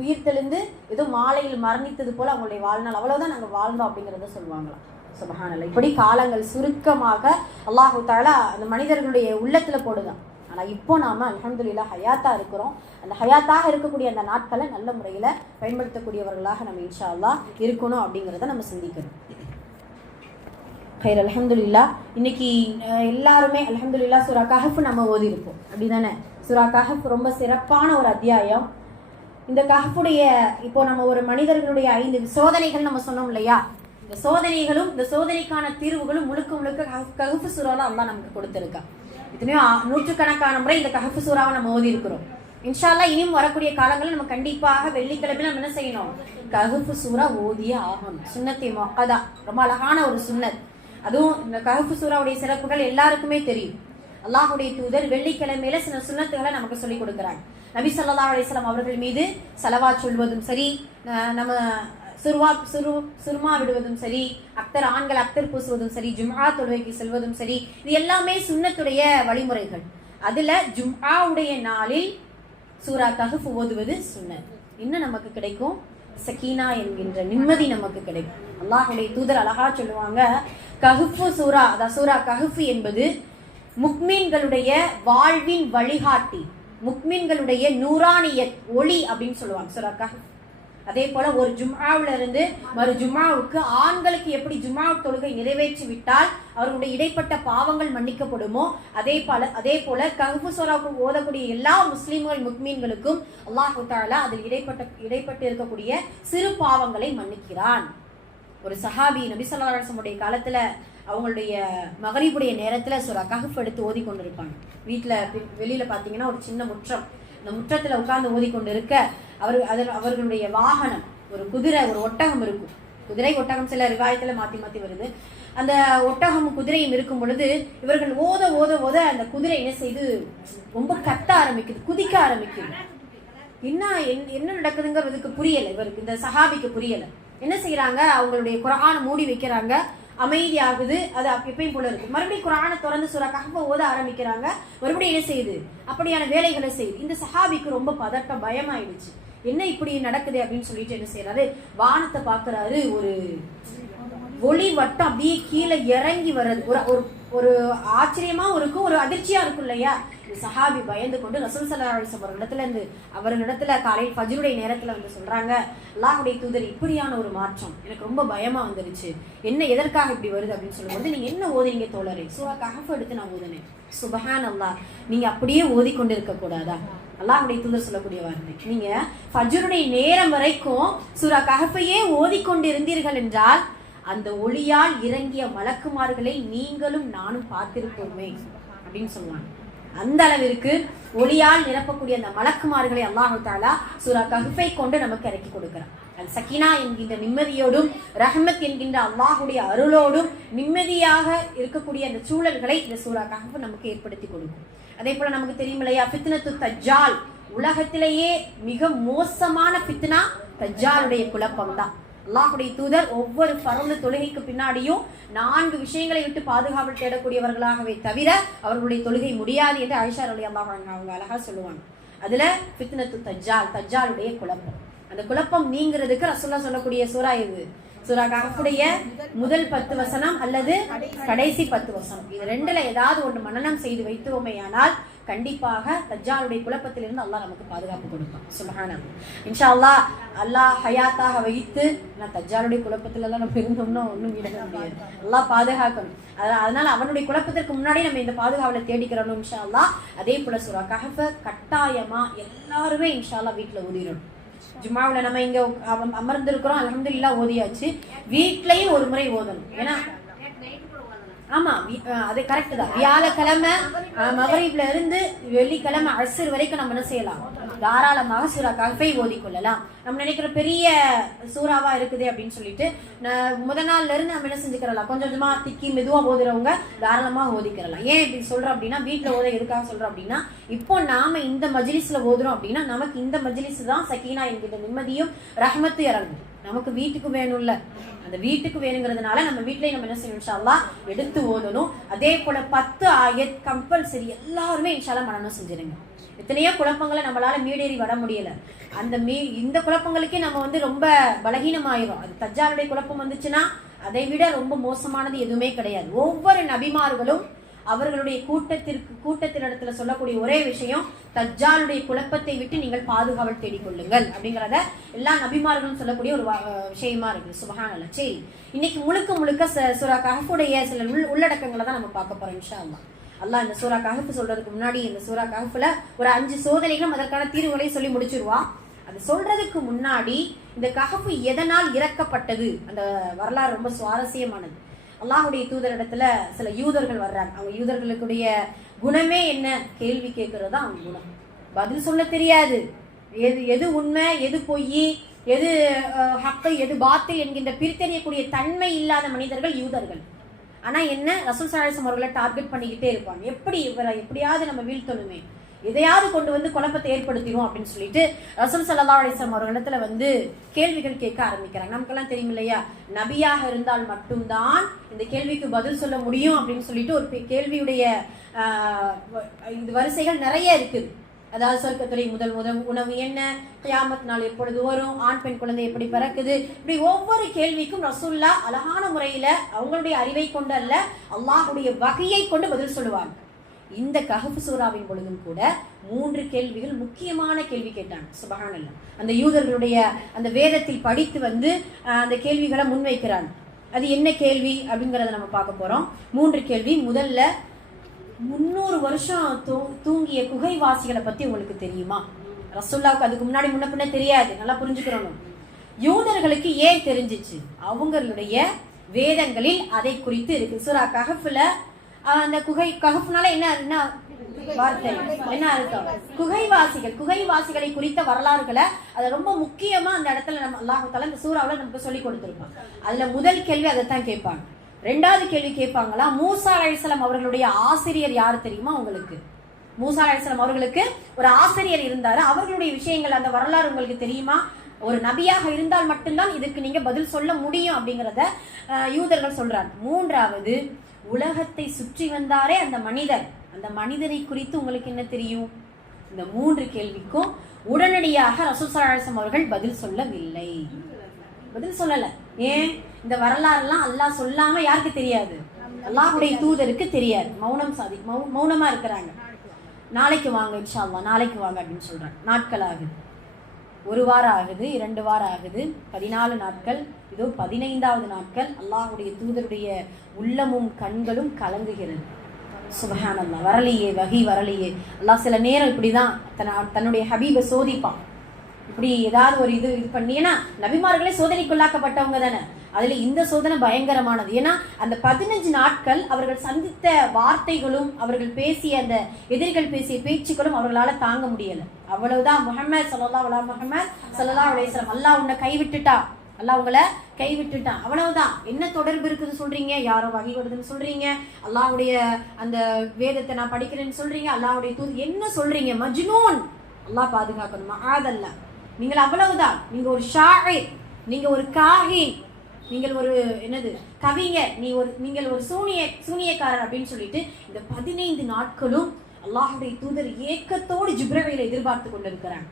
உயிர் தெளிந்து ஏதோ மாலையில் மரணித்தது போல அவங்களுடைய வாழ்நாள் அவ்வளவுதான் நாங்கள் வாழ்ந்தோம் அப்படிங்கிறத சொல்லுவாங்களாம். சுப்ஹானல்லாஹ். இப்படி காலங்கள் சுருக்கமாக அல்லாஹு தஆலா அந்த மனிதர்களுடைய உள்ளத்துல போடுதான். ஆனா இப்போ நாம அல்ஹம்துலில்லாஹ் ஹயாத்தா இருக்கிறோம். அந்த ஹயாத்தாக இருக்கக்கூடிய அந்த நாட்களை நல்ல முறையில பயன்படுத்தக்கூடியவர்களாக நம்ம இன்ஷா அல்லாஹ் இருக்கணும் அப்படிங்கிறத நம்ம சிந்திக்கணும். ஹைர் அல்ஹம்துலில்லாஹ். இன்னைக்கு எல்லாருமே அல்ஹம்துலில்லாஹ் சூரா கஹஃப் நம்ம ஓதி இருப்போம், அப்படிதானே? சூரா கஹஃப் ரொம்ப சிறப்பான ஒரு அத்தியாயம். இந்த கஹஃபுடைய இப்போ நம்ம ஒரு மனிதர்களுடைய 5 சோதனைகள் நம்ம சொன்னோம் இல்லையா? இந்த சோதனைகளும் இந்த சோதனைக்கான தீர்வுகளும் முழுக்க கஹஃப் சூரால அல்லாஹ் நமக்கு கொடுத்திருக்கா. எத்தனையோ நூற்றுக்கணக்கான முறை இந்த கஹஃப் சூராவை நம்ம ஓதி இருக்கிறோம். இன்ஷா அல்லாஹ் இனியும் வரக்கூடிய காலங்களில் நம்ம கண்டிப்பாக வெள்ளிக்கிழமையில நம்ம என்ன செய்யணும்? கஹஃப் சூரா ஓதியே ஆகணும். சுன்னத்தே முஅக்கதா, ரொம்ப அழகான ஒரு சுன்னத். அதுவும் இந்த கஹஃப் சூராவுடைய சிறப்புகள் எல்லாருக்குமே தெரியும். அல்லாஹுடைய தூதர் வெள்ளிக்கிழமையில சில சுன்னத்துகளை நமக்கு சொல்லிக் கொடுக்கிறாங்க. நபி ஸல்லல்லாஹு அலைஹி வஸல்லம் அவர்கள் மீது ஸலவாத் சொல்வதும் சரி, நம்ம சுர்மா விடுவதும் சரி, ஆண்கள் அக்தர் பூசுவதும் சரி, ஜும்ஆ தொழுகைக்கு செல்வதும் சரி, இது எல்லாமே சுன்னத்துடைய வழிமுறைகள். அதுல ஜும்ஆவுடைய நாளில் சூரா கஹஃப் ஓதுவது சுன்னத். இன்னும் நமக்கு கிடைக்கும் சகீனா என்கின்ற நிம்மதி நமக்கு கிடைக்கும். அல்லாஹுடைய தூதர் அழகா சொல்லுவாங்க, கஹஃப் சூரா, அதாவது சூரா கஹஃப் என்பது முக்மீன்களுடைய வாழ்வின் வழிகாட்டி, முக்மீன்களுடைய நூரானியத் ஒளி அப்படின்னு சொல்லுவாங்க சூரா கஹஃப். அதே போல ஒரு ஜும்ஆவுல இருந்து மறு ஜும்ஆவுக்கு ஆண்களுக்கு எப்படி ஜும்ஆ தொழுகை நிறைவேற்றி விட்டால் அவர்களுடைய இடைப்பட்ட பாவங்கள் மன்னிக்கப்படுமோ, அதே போல கஹஃப் சூராவுக்கு ஓதக்கூடிய எல்லா முஸ்லிம்கள் முக்மீன்களுக்கும் அல்லாஹு தஆலா அதில் இடைப்பட்டு இருக்கக்கூடிய சிறு பாவங்களை மன்னிக்கிறான். ஒரு சஹாபி நபி ஸல்லல்லாஹு அலைஹி வஸல்லம் காலத்துல அவங்களுடைய மகரிபுடைய நேரத்துல சூரா கஹஃப் எடுத்து ஓதி கொண்டிருப்பாங்க. வீட்டுல வெளியில பாத்தீங்கன்னா ஒரு சின்ன முற்றம், இந்த முற்றத்துல உட்கார்ந்து ஓதி கொண்டு இருக்க அவர்களுடைய வாகனம் ஒரு குதிரை, ஒரு ஒட்டகம் இருக்கும். குதிரை ஒட்டகம் சில ரிவாயத்துல மாத்தி வருது. அந்த ஒட்டகமும் குதிரையும் இருக்கும் பொழுது இவர்கள் ஓத ஓத ஓத அந்த குதிரை என்ன செய்து ரொம்ப கத்த ஆரம்பிக்குது, குதிக்க ஆரம்பிக்குது. என்ன நடக்குதுங்கிறதுக்கு புரியல இவருக்கு, இந்த சஹாபிக்கு புரியல. என்ன செய்யறாங்க? அவங்களுடைய குர்ஆனை மூடி வைக்கிறாங்க, அமைதியாகுது. அது எப்பயும் போல இருக்கு. மறுபடியும் குர்ஆனை திறந்து சூரா கஹஃப் ஓத ஆரம்பிக்கிறாங்க. மறுபடியும் என்ன செய்யுது? அப்படியான வேலைகளை செய்யுது. இந்த சஹாபிக்கு ரொம்ப பதட்டம், பயமாயிடுச்சு. என்ன இப்படி நடக்குது அப்படின்னு சொல்லிட்டு என்ன செய்யறாரு? வானத்தை பாக்குறாரு. ஒரு ஒளி வட்டம் அப்படியே கீழே இறங்கி வர்றது. ஒரு ஆச்சரியமா இருக்கும், ஒரு அதிர்ச்சியா இருக்கும் இல்லையா? சஹாபி பயந்து கொண்டு ரசூல் ஸல்லல்லாஹு அலைஹி வஸல்லம் அவர்களிடத்துல காலையில் ஃபஜ்ருடைய நேரத்துல வந்து சொல்றாங்க, அல்லாஹ்வுடைய தூதர் இப்படியான ஒரு மாற்றம் எனக்கு ரொம்ப பயமா வந்துருச்சு, என்ன எதற்காக இப்படி வருது அப்படின்னு சொல்லும்போது, நீங்க என்ன ஓதுறீங்க தோழரே? சூரா கஹஃப் எடுத்து நான் ஓதுனேன். சுப்ஹானல்லாஹ். நீங்க அப்படியே ஓதிக்கொண்டு இருக்க கூடாதா? அல்லாஹ்வுடைய தூதர் சொல்லக்கூடிய வார்த்தை, நீங்க ஃபஜ்ருடைய நேரம் வரைக்கும் சூரா கஹஃபையே ஓதிக்கொண்டு இருந்தீர்கள் என்றால் அந்த ஒளியால் இறங்கிய மலக்குமார்களை நீங்களும் நானும் பார்த்திருப்போமே அப்படின்னு சொல்லுவாங்க. அந்த அளவிற்கு ஒளியால் நிரப்பக்கூடிய அந்த மலக்குமார்களை அல்லாஹு தஆலா சூரா கஹ்ஃபை கொண்டு நமக்கு இறக்கி கொடுக்கிறார். அல் சக்கீனா என்கின்ற நிம்மதியோடும் ரஹ்மத் என்கின்ற அல்லாஹுடைய அருளோடும் நிம்மதியாக இருக்கக்கூடிய அந்த சூழல்களை இந்த சூரா கஹ்ஃப் நமக்கு ஏற்படுத்தி கொடுக்கும். அதே போல நமக்கு தெரியும் இல்லையா, ஃபித்னத்து தஜ்ஜால், உலகத்திலேயே மிக மோசமான ஃபித்னா தஜ்ஜாலுடைய குழப்பம் தான். அல்லாஹுடைய தூதர் ஒவ்வொரு ஃபர்து தொழுகைக்கு பின்னாடியும் 4 விஷயங்களை விட்டு பாதுகாவல் தேடக்கூடியவர்களாகவே தவிர அவர்களுடைய தொழுகை முடியாது என்று ஆயிஷா ரலியல்லாஹு அன்ஹா அவங்க அழகா சொல்லுவாங்க. அதுல ஃபித்னத்து தஜ்ஜால், தஜ்ஜாலுடைய குழப்பம், அந்த குழப்பம் நீங்கிறதுக்கு ரசூலுல்லாஹ் சொல்லக்கூடிய சூரா இது சூரா கஹ்ஃபுடைய முதல் 10 வசனம் அல்லது கடைசி 10 வசனம். இது ரெண்டுல ஏதாவது ஒன்று மனனம் செய்து வைத்துவோமேயானால் கண்டிப்பாக தஜ்ஜாலுடைய குழப்பத்திலிருந்து அல்லாஹ் நமக்கு பாதுகாப்பு கொடுப்பான். சுப்ஹானல்லாஹ். இன்ஷா அல்லாஹ் அல்லாஹ் ஹயாத்தாக வைத்து நான் தஜ்ஜாலுடைய குழப்பத்துல எல்லாம் நம்ம இருந்தோம்னா ஒன்றும் விட முடியாது. அல்லாஹ் பாதுகாக்கணும். அதனால அவனுடைய குழப்பத்திற்கு முன்னாடி நம்ம இந்த பாதுகாவலை தேடிக்கிறோம் இன்ஷா அல்லாஹ். அதே போல சூரா கஹ்ஃப் கட்டாயமா எல்லாருமே இன்ஷா அல்லாஹ் வீட்டுல ஓதிடணும். ஜும்மாவுல நம்ம இங்க அமர்ந்திருக்கிறோம், அல்ஹம்துலில்லாஹ் ஓதியாச்சு. வீட்லயும் ஒரு முறை ஓதணும். ஏன்னா ஆமா, அது கரெக்ட் தான். வியாழக்கிழமை மகரிப்ல இருந்து வெள்ளிக்கிழமை அஸ்ர் வரைக்கும் நம்ம என்ன செய்யலாம், தாராளமாக சூரா கஹ்ஃபை ஓதிக்கொள்ளலாம். நம்ம நினைக்கிற பெரிய சூறாவா இருக்குது அப்படின்னு சொல்லிட்டு முதல் நாள்ல இருந்து நம்ம என்ன செஞ்சுக்கிறலாம், கொஞ்சம் கொஞ்சமா திக்கி மெதுவா ஓதுறவங்க தாராளமா ஓதிக்கிறலாம். ஏன் இப்படி சொல்றோம் அப்படின்னா, வீட்டுல ஓத எதுக்காக சொல்றோம் அப்படின்னா, இப்போ நாம இந்த மஜ்லிஸ்ல ஓதுறோம் அப்படின்னா நமக்கு இந்த மஜ்லிஸ் தான் சக்கீனா என்கிற நிம்மதியும் ரஹ்மத்து இறங்கும். நமக்கு வீட்டுக்கு வேணும்ல, அந்த வீட்டுக்கு வேணுங்கிறதுனால நம்ம வீட்லயே நம்ம என்ன செய்யணும், இன்ஷா அல்லாஹ் எடுத்து ஓதணும். அதே போல 10 ஆயத் கம்பல்சரி எல்லாருமே இன்ஷா அல்லாஹ் மனனம் செஞ்சிருங்க. எத்தனையோ குழப்பங்களை நம்மளால மீடேறி வர முடியல. இந்த குழப்பங்களுக்கே நம்ம ரொம்ப பலகீனமாயிரும். அது தஜ்ஜாலுடைய குழப்பம் வந்துச்சுன்னா அதை விட ரொம்ப மோசமானது எதுவுமே கிடையாது. ஒவ்வொரு நபிமார்களும் அவர்களுடைய கூட்டத்தினிடத்துல சொல்லக்கூடிய ஒரே விஷயம், தஜ்ஜாலுடைய குழப்பத்தை விட்டு நீங்கள் பாதுகாவல் தேடிக்கொள்ளுங்கள் அப்படிங்கறத எல்லா நபிமார்களும் சொல்லக்கூடிய ஒரு விஷயமா இருக்கு. சுப்ஹானல்லாஹ். சரி, இன்னைக்கு முழுக்க சூரா கஹ்ஃபுடைய சில உள்ளடக்கங்களை தான் நம்ம பார்க்க போறோம் இன்ஷா அல்லாஹ். அல்லாஹ் இந்த சூரா கஹ்ஃப் சொல்றதுக்கு முன்னாடி இந்த சூரா கஹ்ஃப்ல ஒரு 5 சோதனைகளும் அதற்கான தீர்வுகளை சொல்லி முடிச்சிருவா. அது சொல்றதுக்கு முன்னாடி இந்த கஹ்ஃப் எதனால் இறக்கப்பட்டது அந்த வரலாறு ரொம்ப சுவாரஸ்யமானது. அல்லாஹுடைய தூதரிடத்துல சில யூதர்கள் வர்றாங்க. அவங்க யூதர்களுடைய குணமே என்ன, கேள்வி கேட்கறது தான் அவங்க குணம். பதில் சொல்ல தெரியாது. எது உண்மை, எது பொய், எது ஹக்கு, எது பாத்தில் என்கின்ற பிரித்தறியக்கூடிய தன்மை இல்லாத மனிதர்கள் யூதர்கள். ஆனா என்ன, ரசூல் ஸல்லல்லாஹு அலைஹி வஸல்லம் அவர்களை டார்கெட் பண்ணிக்கிட்டே இருப்பாங்க. இவரை எப்படியாவது நம்ம வீழ்த்தணுமே, எதையாவது கொண்டு வந்து குழப்பத்தை ஏற்படுத்திடும் அப்படின்னு சொல்லிட்டு ரசூல் ஸல்லல்லாஹு அலைஹி வஸல்லம் அவர்களிடத்துல கேள்விகள் கேட்க ஆரம்பிக்கிறாங்க. நமக்கெல்லாம் தெரியும் இல்லையா, நபியாக இருந்தால் மட்டும்தான் இந்த கேள்விக்கு பதில் சொல்ல முடியும் அப்படின்னு சொல்லிட்டு ஒரு கேள்வியுடைய இந்த வரிசைகள் நிறைய இருக்குது. அதாவது சொர்க்கத்துறை முதல் உணவு என்ன, கியாமத் நாள் எப்பொழுது வரும், ஆண் பெண் குழந்தை எப்படி பிறக்குது, இப்படி ஒவ்வொரு கேள்விக்கும் ரசூல்லா அழகான முறையில அவங்களுடைய அறிவை கொண்டு அல்ல, அல்லாஹுடைய வகையை கொண்டு பதில் சொல்லுவாங்க. இந்த கஹ்ஃப் சூராவின் பொழுதும் கூட 3 கேள்விகள் முக்கியமான கேள்வி கேட்டாங்க. சுப்ஹானல்லாஹ். அந்த யூதர்களுடைய அந்த வேதத்தில் படித்து அந்த கேள்விகளை முன்வைக்கிறாங்க. அது என்ன கேள்வி அப்படிங்கறத நம்ம பார்க்க போறோம். 3 கேள்வி. முதல்ல, 300 வருஷம் தூங்கிய குகைவாசிகளை பத்தி உங்களுக்கு தெரியுமா? ரசூலுல்லாஹ்வுக்கு அதுக்கு முன்னாடி முன்ன பின்ன தெரியாது. நல்லா புரிஞ்சுக்கிறோம். யூதர்களுக்கு ஏன் தெரிஞ்சிச்சு? அவங்களுடைய வேதங்களில் அதை குறித்து இருக்கு. சூரா கஹ்ஃப்ல அந்த கஹ்ஃப்னால என்ன வார்த்தை, என்ன அர்த்தம்? குகைவாசிகளை குறித்த வரலாறுகளை அதை ரொம்ப முக்கியமா அந்த இடத்துல நம்ம அல்லாஹ் தஆலா இந்த சூறாவுல நமக்கு சொல்லி கொடுத்திருப்பான். அதுல முதல் கேள்வி அதைத்தான் கேட்பாங்க. 2வது கேள்வி கேட்பாங்களா, மூசா அலைஹிஸ்ஸலாம் அவர்களுடைய ஆசிரியர் யார் தெரியுமா உங்களுக்கு? மூசா அலைஹிஸ்ஸலாம் அவர்களுக்கு ஒரு ஆசிரியர் இருந்தாரு. அவர்களுடைய விஷயங்கள், அந்த வரலாறு உங்களுக்கு தெரியுமா? ஒரு நபியாக இருந்தால் மட்டும்தான் இதுக்கு நீங்க பதில் சொல்ல முடியும் அப்படிங்கறத யூதர்கள் சொல்றாங்க. 3வது, உலகத்தை சுற்றி வந்தாரே அந்த மனிதரை குறித்து உங்களுக்கு என்ன தெரியும்? இந்த 3 கேள்விக்கும் உடனடியாக ரசூல் ஸல்லல்லாஹு அலைஹி வஸல்லம் அவர்கள் பதில் சொல்லல. ஏன்? இந்த வரலாறுலாம் அல்லாஹ் சொல்லாம யாருக்கு தெரியாது? அல்லாஹ்வுடைய தூதருக்கு தெரியாது. மௌனமா இருக்கிறாங்க. நாளைக்கு வாங்க இன்ஷா அல்லாஹ், நாளைக்கு வாங்க அப்படின்னு சொல்றாங்க. நாட்கள் ஆகுது, 1 வாரம் ஆகுது, 2 வாரம் ஆகுது, 14 நாட்கள், இதோ 15வது நாட்கள். அல்லாஹ்வுடைய தூதருடைய உள்ளமும் கண்களும் கலங்குகிறது. சுப்ஹானல்லாஹ். வஹி வரலையே. அல்லாஹ் சில நேரம் இப்படிதான் தன்னுடைய ஹபீபை சோதிப்பான். இப்படி ஏதாவது ஒரு இது பண்ணி, ஏன்னா நபிமார்களே சோதனைக்குள்ளாக்கப்பட்டவங்க தானே. அதுல இந்த சோதனை பயங்கரமானது. ஏன்னா அந்த 15 நாட்கள் அவர்கள் சந்தித்த வார்த்தைகளும் அவர்கள் பேசிய அந்த எதிரிகள் பேசிய பேச்சுக்களும் அவர்களால தாங்க முடியல. அவ்வளவுதான். முஹம்மது ஸல்லல்லாஹு அலைஹி வஸல்லம், அல்லாஹ் உன்னை கைவிட்டுட்டா, அல்லாஹ் உங்களை கைவிட்டுட்டான், அவ்வளவுதான். என்ன தொடர்பு இருக்குன்னு சொல்றீங்க? யாரோ வகை கொடுதுன்னு சொல்றீங்க, அல்லாஹ்வுடைய அந்த வேதத்தை நான் படிக்கிறேன்னு சொல்றீங்க, அல்லாஹ்வுடைய தூது என்ன சொல்றீங்க? மஜ்னூன். அல்லாஹ் பாதுகாக்கணுமா? ஆதல்ல. நீங்கள் அவ்வளவுதான். நீங்க ஒரு ஷாயிர், நீங்க ஒரு காஹின், நீங்கள் ஒரு கவிஞர், நீங்கள் ஒரு சூனியக்காரர் அப்படின்னு சொல்லிட்டு இந்த 15 நாட்களும் அல்லாஹ்வுடைய தூதர் ஏக்கத்தோடு ஜிப்ரீலை எதிர்பார்த்து கொண்டிருக்கிறாங்க.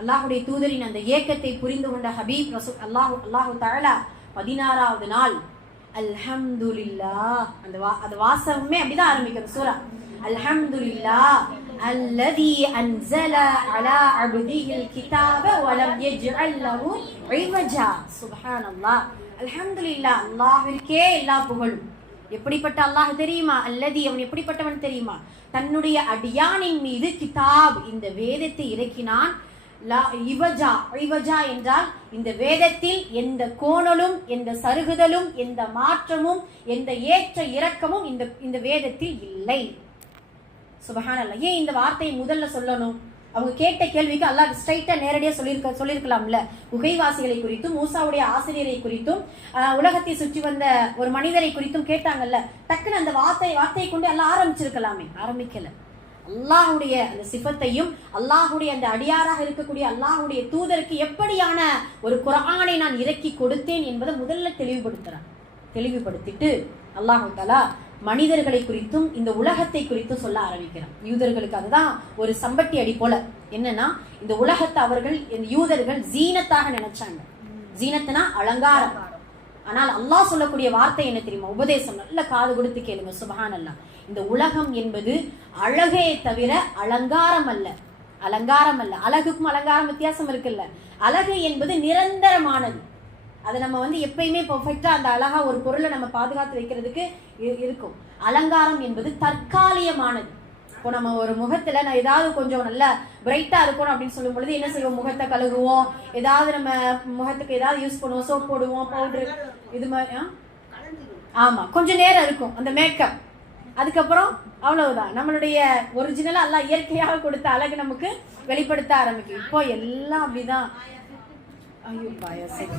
அல்லாஹ்வுடைய தூதரின் அந்த ஏக்கத்தை புரிந்து கொண்ட ஹபீப் ரசூல் அல்லாஹு தஆலா 16வது நாள் அல்ஹம்துலில்லாஹ், அந்த வாசகமே அப்படிதான் ஆரம்பிக்கிறது சூரா. அல்ஹம்துலில்லாஹ் அல்லதி அன்ஸல அலா அப்திஹில் கிதாப வலம் யஜ்அல் லஹு இவஜா. சுப்ஹானல்லாஹ். அல்ஹம்துலில்லாஹ், அல்லாஹ்விற்கே எல்லா புகழும். எப்படிப்பட்ட அல்லாஹ் தெரியுமா? அல்லதி, அவன் எப்படிப்பட்டவன் தெரியுமா? தன்னுடைய அடியானின் மீது கிதாப், இந்த வேதத்தை இறக்கினான். இவஜா என்றால் இந்த வேதத்தில் எந்த கோணலும், எந்த சருகுதலும், எந்த மாற்றமும், எந்த ஏற்ற இறக்கமும் இந்த வேதத்தில் இல்லை. சுபஹானல்லாஹ். ஏன் இந்த வார்த்தையை முதல்ல சொல்லணும்? அவங்க கேட்ட கேள்விக்கு அல்லாஹ் ஸ்ட்ரைட்டா நேரடியா சொல்லியிருக்கலாம்ல. குகைவாசிகளை குறித்தும், மூசாவுடைய ஆசிரியரை குறித்தும், உலகத்தை சுற்றி வந்த ஒரு மனிதரை குறித்தும் கேட்டாங்கல்ல. டக்குன்னு அந்த வார்த்தையை கொண்டு எல்லாம் ஆரம்பிச்சிருக்கலாமே, ஆரம்பிக்கல. அல்லாஹுடைய அந்த சிஃபத்தையும், அல்லாஹுடைய அந்த அடியாராக இருக்கக்கூடிய அல்லாஹுடைய தூதருக்கு எப்படியான ஒரு குர்ஆனை நான் இறக்கி கொடுத்தேன் என்பதை முதல்ல தெளிவுபடுத்திட்டு அல்லாஹு தஆலா மனிதர்களை குறித்தும் இந்த உலகத்தை குறித்தும் சொல்ல ஆரம்பிக்கிறான். யூதர்களுக்கு அதுதான் ஒரு சம்பட்டி அடி போல. என்னன்னா, இந்த உலகத்தை அவர்கள், இந்த யூதர்கள் ஜீனத்தாக நினைச்சாங்க. ஜீனத்துனா அலங்காரம். ஆனால் அல்லாஹ் சொல்லக்கூடிய வார்த்தை என்ன தெரியுமா? உபதேசம். நல்ல காது கொடுத்து கேளுங்க. சுப்ஹானல்லாஹ். இந்த உலகம் என்பது அழகே தவிர அலங்காரம் அல்ல. அழகுக்கும் அலங்காரம் வித்தியாசம் இருக்குல்ல. அழகு என்பது நிரந்தரமானது. அதை நம்ம எப்பயுமே பெர்ஃபெக்டா அந்த அழகா ஒரு பொருளை நம்ம பாதுகாத்து வைக்கிறதுக்கு இருக்கும். அலங்காரம் என்பது தற்காலிகமானது. இப்போ நம்ம ஒரு முகத்துல நான் ஏதாவது கொஞ்சம் நல்லா பிரைட்டா இருக்கணும் அப்படின்னு சொல்லும் பொழுது என்ன செய்வோம்? முகத்தை கழுகுவோம், ஏதாவது நம்ம முகத்துக்கு ஏதாவது யூஸ் பண்ணுவோம், சோப் போடுவோம், பவுடர், இது மாதிரி. ஆமா, கொஞ்ச நேரம் இருக்கும் அந்த மேக்கப். அதுக்கப்புறம் அவ்வளவுதான். நம்மளுடைய ஒரிஜினலா எல்லாம் இயற்கையாக கொடுத்த அழகு நமக்கு வெளிப்படுத்த ஆரம்பிக்கும். இப்போ எல்லாம் அப்படிதான். ஐயோ பாயசம்.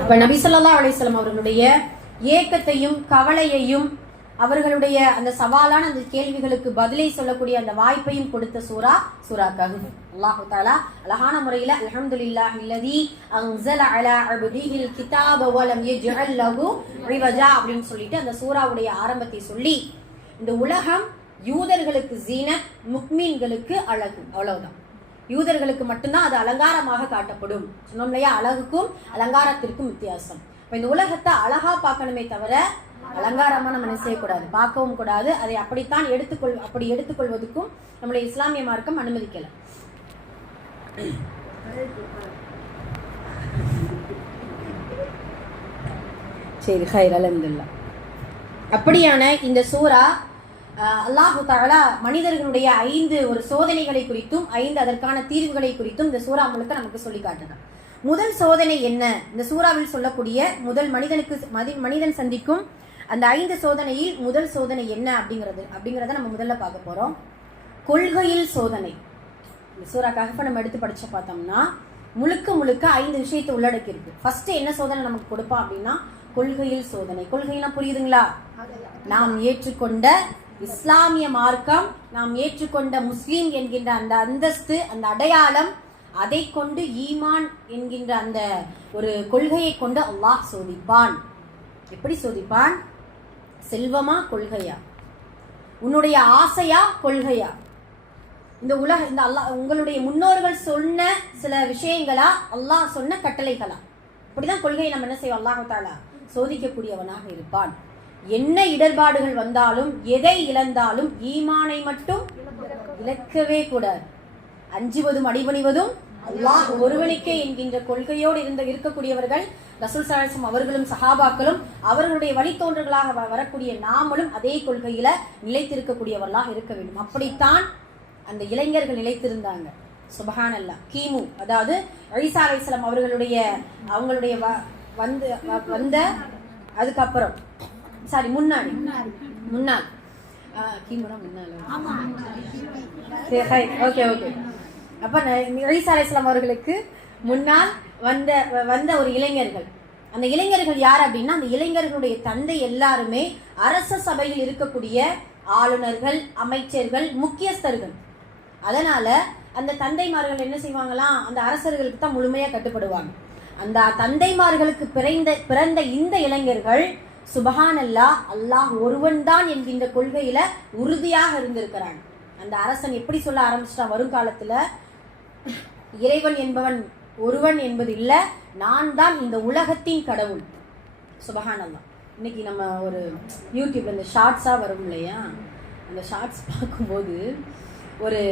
இப்ப நபி ஸல்லல்லாஹு அலைஹி வஸல்லம் அவர்களுடைய ஏக்கத்தையும் கவலையையும் அவர்களுடைய அந்த சவாலான அந்த கேள்விகளுக்கு பதிலை சொல்லக்கூடிய அந்த வாய்ப்பையும் கொடுத்த சூரா கஹ்ஃப். அல்லாஹ் தஆலா அழகான முறையில அல்ஹம்துலில்லாஹி அல்லதி அன்ஸல அலா அப்திஹில் கிதாப வ லம் யஜ்அல் லஹு இவஜா அப்படின்னு சொல்லிட்டு அந்த சூராவுடைய ஆரம்பத்தை சொல்லி, இந்த உலகம் யூதர்களுக்கு ஜீனத், முக்மீன்களுக்கு அழகு. அவ்வளவுதான். யூதர்களுக்கு மட்டும்தான் அது அலங்காரமாக காட்டப்படும். சொன்னோம் இல்லையா, அழகுக்கும் அலங்காரத்திற்கும் வித்தியாசம். இப்ப இந்த உலகத்தை அழகா பார்க்கணுமே தவிர அலங்காரமா நம்ம என்ன செய்யக்கூடாது, பார்க்கவும் கூடாது. அதை அப்படித்தான் அப்படி எடுத்துக்கொள்வதற்கும் நம்முடைய இஸ்லாமிய மார்க்கம் அனுமதிக்கல. சரி, ஹைர், அல்ஹம்துலில்லாஹ். அப்படியான இந்த சூரா அல்லாஹு தஆலா மனிதர்களுடைய 5 ஒரு சோதனைகளை குறித்தும் 5 அதற்கான தீர்வுகளை குறித்தும் இந்த சூரா முழுக்க நமக்கு சொல்லி காட்டுது. முதல் சோதனை என்ன? இந்த சூறாவில் சொல்லக்கூடிய முதல் மனிதன் சந்திக்கும் அந்த 5 சோதனையில் முதல் சோதனை என்ன அப்படிங்கறத நம்ம முதல்ல பார்க்க போறோம். கொள்கையில் சோதனை. இந்த சூரா கஹ்ஃபை நம்ம எடுத்து படிச்சு பார்த்தோம்னா முழுக்க 5 விஷயத்தை உள்ளடக்கி இருக்கு. ஃபர்ஸ்ட் என்ன சோதனை நமக்கு கொடுப்பான் அப்படின்னா கொள்கையில் சோதனை. கொள்கைலாம் புரியுதுங்களா? நாம் ஏற்றுக்கொண்ட இஸ்லாமிய மார்க்கம், நாம் ஏற்றுக்கொண்ட முஸ்லீம் என்கின்ற அந்த அந்தஸ்து, அந்த அடையாளம், அதை கொண்டு ஈமான் என்கின்ற அந்த ஒரு கொள்கையை கொண்டு அல்லாஹ் சோதிப்பான். எப்படி சோதிப்பான்? செல்வமா, கொள்கையா? உன்னுடைய ஆசையா, கொள்கையா? இந்த அல்லாஹ் உங்களுடைய முன்னோர்கள் சொன்ன சில விஷயங்களா, அல்லாஹ் சொன்ன கட்டளைகளா? இப்படிதான் கொள்கையை நம்ம என்ன செய்வோம்? அல்லாஹ் தஆலா சோதிக்கக்கூடியவனாக இருப்பான். என்ன இடர்பாடுகள் வந்தாலும், எதை இழந்தாலும் ஈமானை மட்டும் இழக்கவே கூடாது. அஞ்சுவதும் அடிபணிவதும் அல்லாஹ் ஒருவனுக்கே என்கின்ற கொள்கையோடு இருக்கக்கூடியவர்கள் ரசூல் ஸல்லல்லாஹு அலைஹி வஸல்லம் அவர்களும் சஹாபாக்களும் அவர்களுடைய வழித்தோன்றர்களாக வரக்கூடிய நாமளும் அதே கொள்கையில நிலைத்திருக்கக்கூடியவர்களாக இருக்க வேண்டும். அப்படித்தான் அந்த இளைஞர்கள் நிலைத்திருந்தாங்க. சுப்ஹானல்லாஹ். கிமு, அதாவது ஈசா அலைஹிஸ்ஸலாம் அவங்களுடைய வந்த அதுக்கப்புறம் முன்னாள் அப்ப ஈசா அலைஹிஸ்ஸலாம் அவர்களுக்கு முன்னால் வந்த ஒரு இளைஞர்கள். அந்த இளைஞர்கள் யார் அப்படின்னா, அந்த இளைஞர்களுடைய தந்தை எல்லாருமே அரச சபையில் இருக்கக்கூடிய ஆளுநர்கள், அமைச்சர்கள், முக்கியஸ்தர்கள். அதனால அந்த தந்தைமார்கள் என்ன செய்வாங்களாம்? அந்த அரசர்களுக்கு தான் முழுமையா கட்டுப்படுவாங்க. அந்த தந்தைமார்களுக்கு பிறந்த இந்த இளைஞர்கள் சுபஹானல்லாஹ், அல்லாஹ் ஒருவன் தான் என்கின்ற கொள்கையில உறுதியாக இருந்திருக்கிறாங்க. அந்த அரசன் எப்படி சொல்ல ஆரம்பிச்சிட்டான்? வருங்காலத்துல இறைவன் என்பவன் ஒருவன் என்பது இல்ல, நான் தான் இந்த உலகத்தின் கடவுள். சுபஹானல்லாஹ். இன்னைக்கு நம்ம ஒரு யூடியூப்ல இந்த ஷார்ட்ஸா வரும் இல்லையா, அந்த ஷார்ட்ஸ் பார்க்கும்போது ஒரு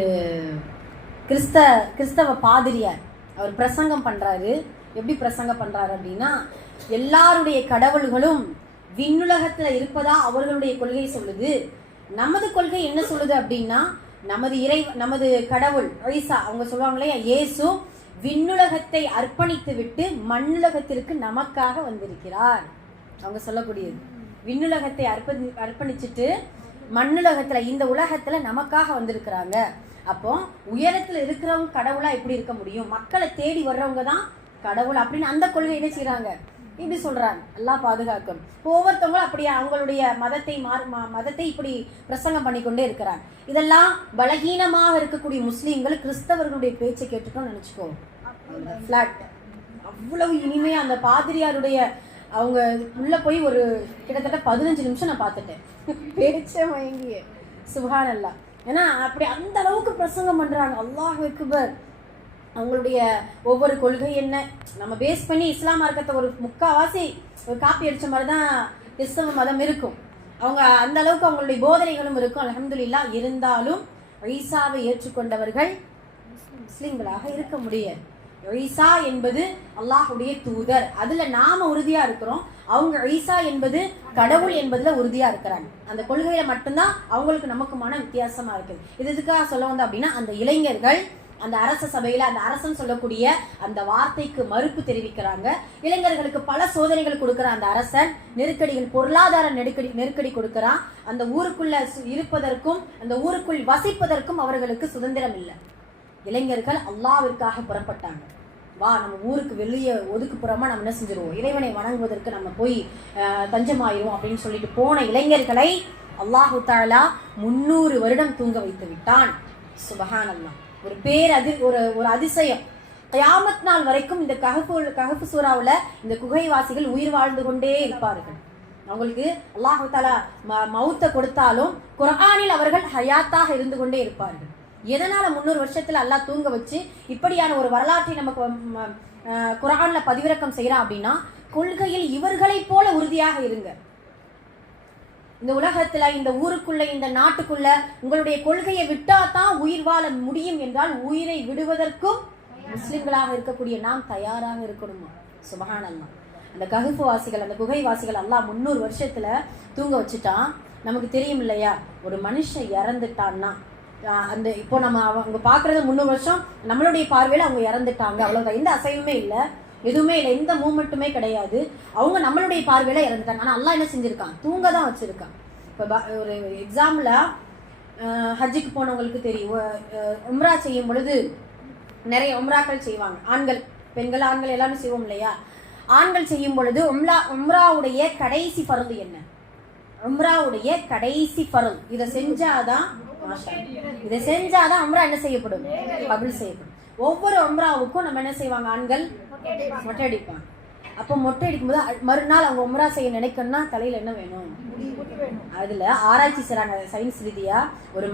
கிறிஸ்தவ பாதிரியார் அவர் பிரசங்கம் பண்றாரு. எப்படி பிரசங்கம் பண்றாரு அப்படின்னா, எல்லாருடைய கடவுள்களும் விண்ணுலகத்துல இருப்பதா அவர்களுடைய கொள்கை சொல்லுது. நமது கொள்கை என்ன சொல்லுது அப்படின்னா, நமது கடவுள் ஈசா, அவங்க சொல்லுவாங்களே இயேசு விண்ணுலகத்தை அர்ப்பணித்து விட்டு மண்ணுலகத்திற்கு நமக்காக வந்திருக்கிறார். அவங்க சொல்லக்கூடியது விண்ணுலகத்தை அர்ப்பணிச்சுட்டு மண்ணுலகத்துல இந்த உலகத்துல நமக்காக வந்திருக்கிறாங்க. அப்போ உயரத்துல இருக்கிறவங்க கடவுளா எப்படி இருக்க முடியும்? மக்களை தேடி வர்றவங்க தான் கடவுள் அப்படின்னு அந்த கொள்கை என்ன செய்யறாங்க, இப்படி சொல்றாங்க. எல்லாம் பாதுகாக்கும். ஒவ்வொருத்தவங்களும் அப்படியே அவங்களுடைய மதத்தை இப்படி பிரசங்கம் பண்ணிக்கொண்டே இருக்கிறாங்க. இதெல்லாம் பலகீனமாக இருக்கக்கூடிய முஸ்லீம்கள் கிறிஸ்தவர்களுடைய பேச்சை கேட்டுட்டோம் நினைச்சுக்கோ, பிளாட் அவ்வளவு இனிமையா அந்த பாதிரியாருடைய அவங்க உள்ள போய் ஒரு கிட்டத்தட்ட 15 நிமிஷம் நான் பார்த்துட்டேன் பேச்ச மயங்கிய. சுப்ஹானல்லாஹ். ஏன்னா அப்படி அந்த அளவுக்கு பிரசங்கம் பண்றாங்க. அல்லாஹ் அக்பர். அவங்களுடைய ஒவ்வொரு கொள்கை என்ன நம்ம பேஸ் பண்ணி இஸ்லாம் மார்க்கத்தை ஒரு முக்காவாசி ஒரு காப்பி அடிச்ச மாதிரி தான் கிறிஸ்தவ மதம் இருக்கும். அவங்க அந்த அளவுக்கு அவங்களுடைய போதனைகளும் இருக்கும். அல்ஹம்துலில்லாஹ். இருந்தாலும் ஈசாவை ஏற்றுக்கொண்டவர்கள் முஸ்லிம்களாக இருக்க முடியாது. ஈசா என்பது அல்லாஹுடைய தூதர், அதுல நாம உறுதியா இருக்கிறோம். அவங்க ஈசா என்பது கடவுள் என்பதுல உறுதியா இருக்கிறாங்க. அந்த கொள்கையில மட்டும்தான் அவங்களுக்கு நமக்குமான வித்தியாசமா இருக்குது. இது எதுக்காக சொல்ல வந்தோம் அப்படின்னா, அந்த இளைஞர்கள் அந்த அரச சபையில அந்த அரசன் சொல்லக்கூடிய அந்த வார்த்தைக்கு மறுப்பு தெரிவிக்கிறாங்க. இளைஞர்களுக்கு பல சோதனைகள் கொடுக்கிற அந்த அரசன் நெருக்கடிகள், பொருளாதார நெருக்கடி கொடுக்கிறான். அந்த ஊருக்குள்ள இருப்பதற்கும் அந்த ஊருக்குள் வசிப்பதற்கும் அவர்களுக்கு சுதந்திரம் இல்லை. இளைஞர்கள் அல்லாஹ்விற்காக புறப்பட்டாங்க. வா நம்ம ஊருக்கு வெளியே ஒதுக்குப்புறமா நம்ம என்ன செஞ்சிருவோம், இறைவனை வணங்குவதற்கு நம்ம போய் தஞ்சமாயிருவோம் அப்படின்னு சொல்லிட்டு போன இளைஞர்களை அல்லாஹு தஆலா 300 வருடம் தூங்க வைத்து விட்டான். சுப்ஹானல்லாஹ். ஒரு அதிசயம். கியாமத் நாள் வரைக்கும் இந்த கஹஃப் சூராவுல இந்த குகைவாசிகள் உயிர் வாழ்ந்து கொண்டே இருப்பார்கள். அவங்களுக்கு அல்லாஹு தஆலா மௌத்தை கொடுத்தாலும் குர்ஆனில் அவர்கள் ஹயாத்தாக இருந்து கொண்டே இருப்பார்கள். எதனால 300 வருஷத்துல அல்லாஹ் தூங்க வச்சு இப்படியான ஒரு வரலாற்றை நமக்கு குர்ஆன்ல பதிவிறக்கம் செய்யறான் அப்படின்னா, கொள்கையில் இவர்களை போல உறுதியாக இருங்க. இந்த உலகத்துல இந்த ஊருக்குள்ள இந்த நாட்டுக்குள்ள உங்களுடைய கொள்கையை விட்டா தான் உயிர் வாழ முடியும் என்றால் உயிரை விடுவதற்கும் முஸ்லிம்களாக இருக்கக்கூடிய நாம் தயாராக இருக்கணுமா? சுப்ஹானல்லாஹ். அந்த கஹஃப் வாசிகள் அந்த குகை வாசிகள் அல்லாஹ் 300 வருஷத்துல தூங்க வச்சுட்டான். நமக்கு தெரியும் இல்லையா, ஒரு மனுஷன் இறந்துட்டான்னா அந்த இப்போ நம்ம அவங்க பாக்குறது 300 வருஷம் நம்மளுடைய பார்வையில அவங்க இறந்துட்டாங்க, அவ்வளவுதான். எந்த அசைவுமே இல்லை, எதுவுமே இல்லை, எந்த மூமெண்ட்டுமே கிடையாது. அவங்க நம்மளுடைய பார்வையில இறந்துட்டாங்க. ஆனா அல்லாஹ் என்ன செஞ்சிருக்கான், தூங்க தான் வச்சிருக்கான். இப்போ ஒரு எக்ஸாம்பிள ஹஜ்ஜுக்கு போனவங்களுக்கு தெரியும், உம்ரா செய்யும் பொழுது நிறைய உம்ராக்கள் செய்வாங்க. ஆண்கள் பெண்கள் ஆண்கள் எல்லாரும் செய்வோம் இல்லையா? ஆண்கள் செய்யும் பொழுது உம்ராவுடைய கடைசி ஃபர்து என்ன? உம்ராவுடைய கடைசி ஃபர்து இதை செஞ்சாதான் உம்ரா என்ன செய்யப்படும், கபூல் செய்யப்படும். ஒவ்வொரு உம்ராவுக்கும் நம்ம என்ன செய்வாங்க, ஆண்கள் மொட்டை அடிப்பாங்க. அப்போ மொட்டை அடிக்கும் போது மறுநாள் அவங்க உம்ரா செய்ய நினைக்கணும்னா தலையில என்ன வேணும்? அதுல ஆராய்ச்சி செய்றாங்க சயின்ஸ் ரீதியா. ஒரு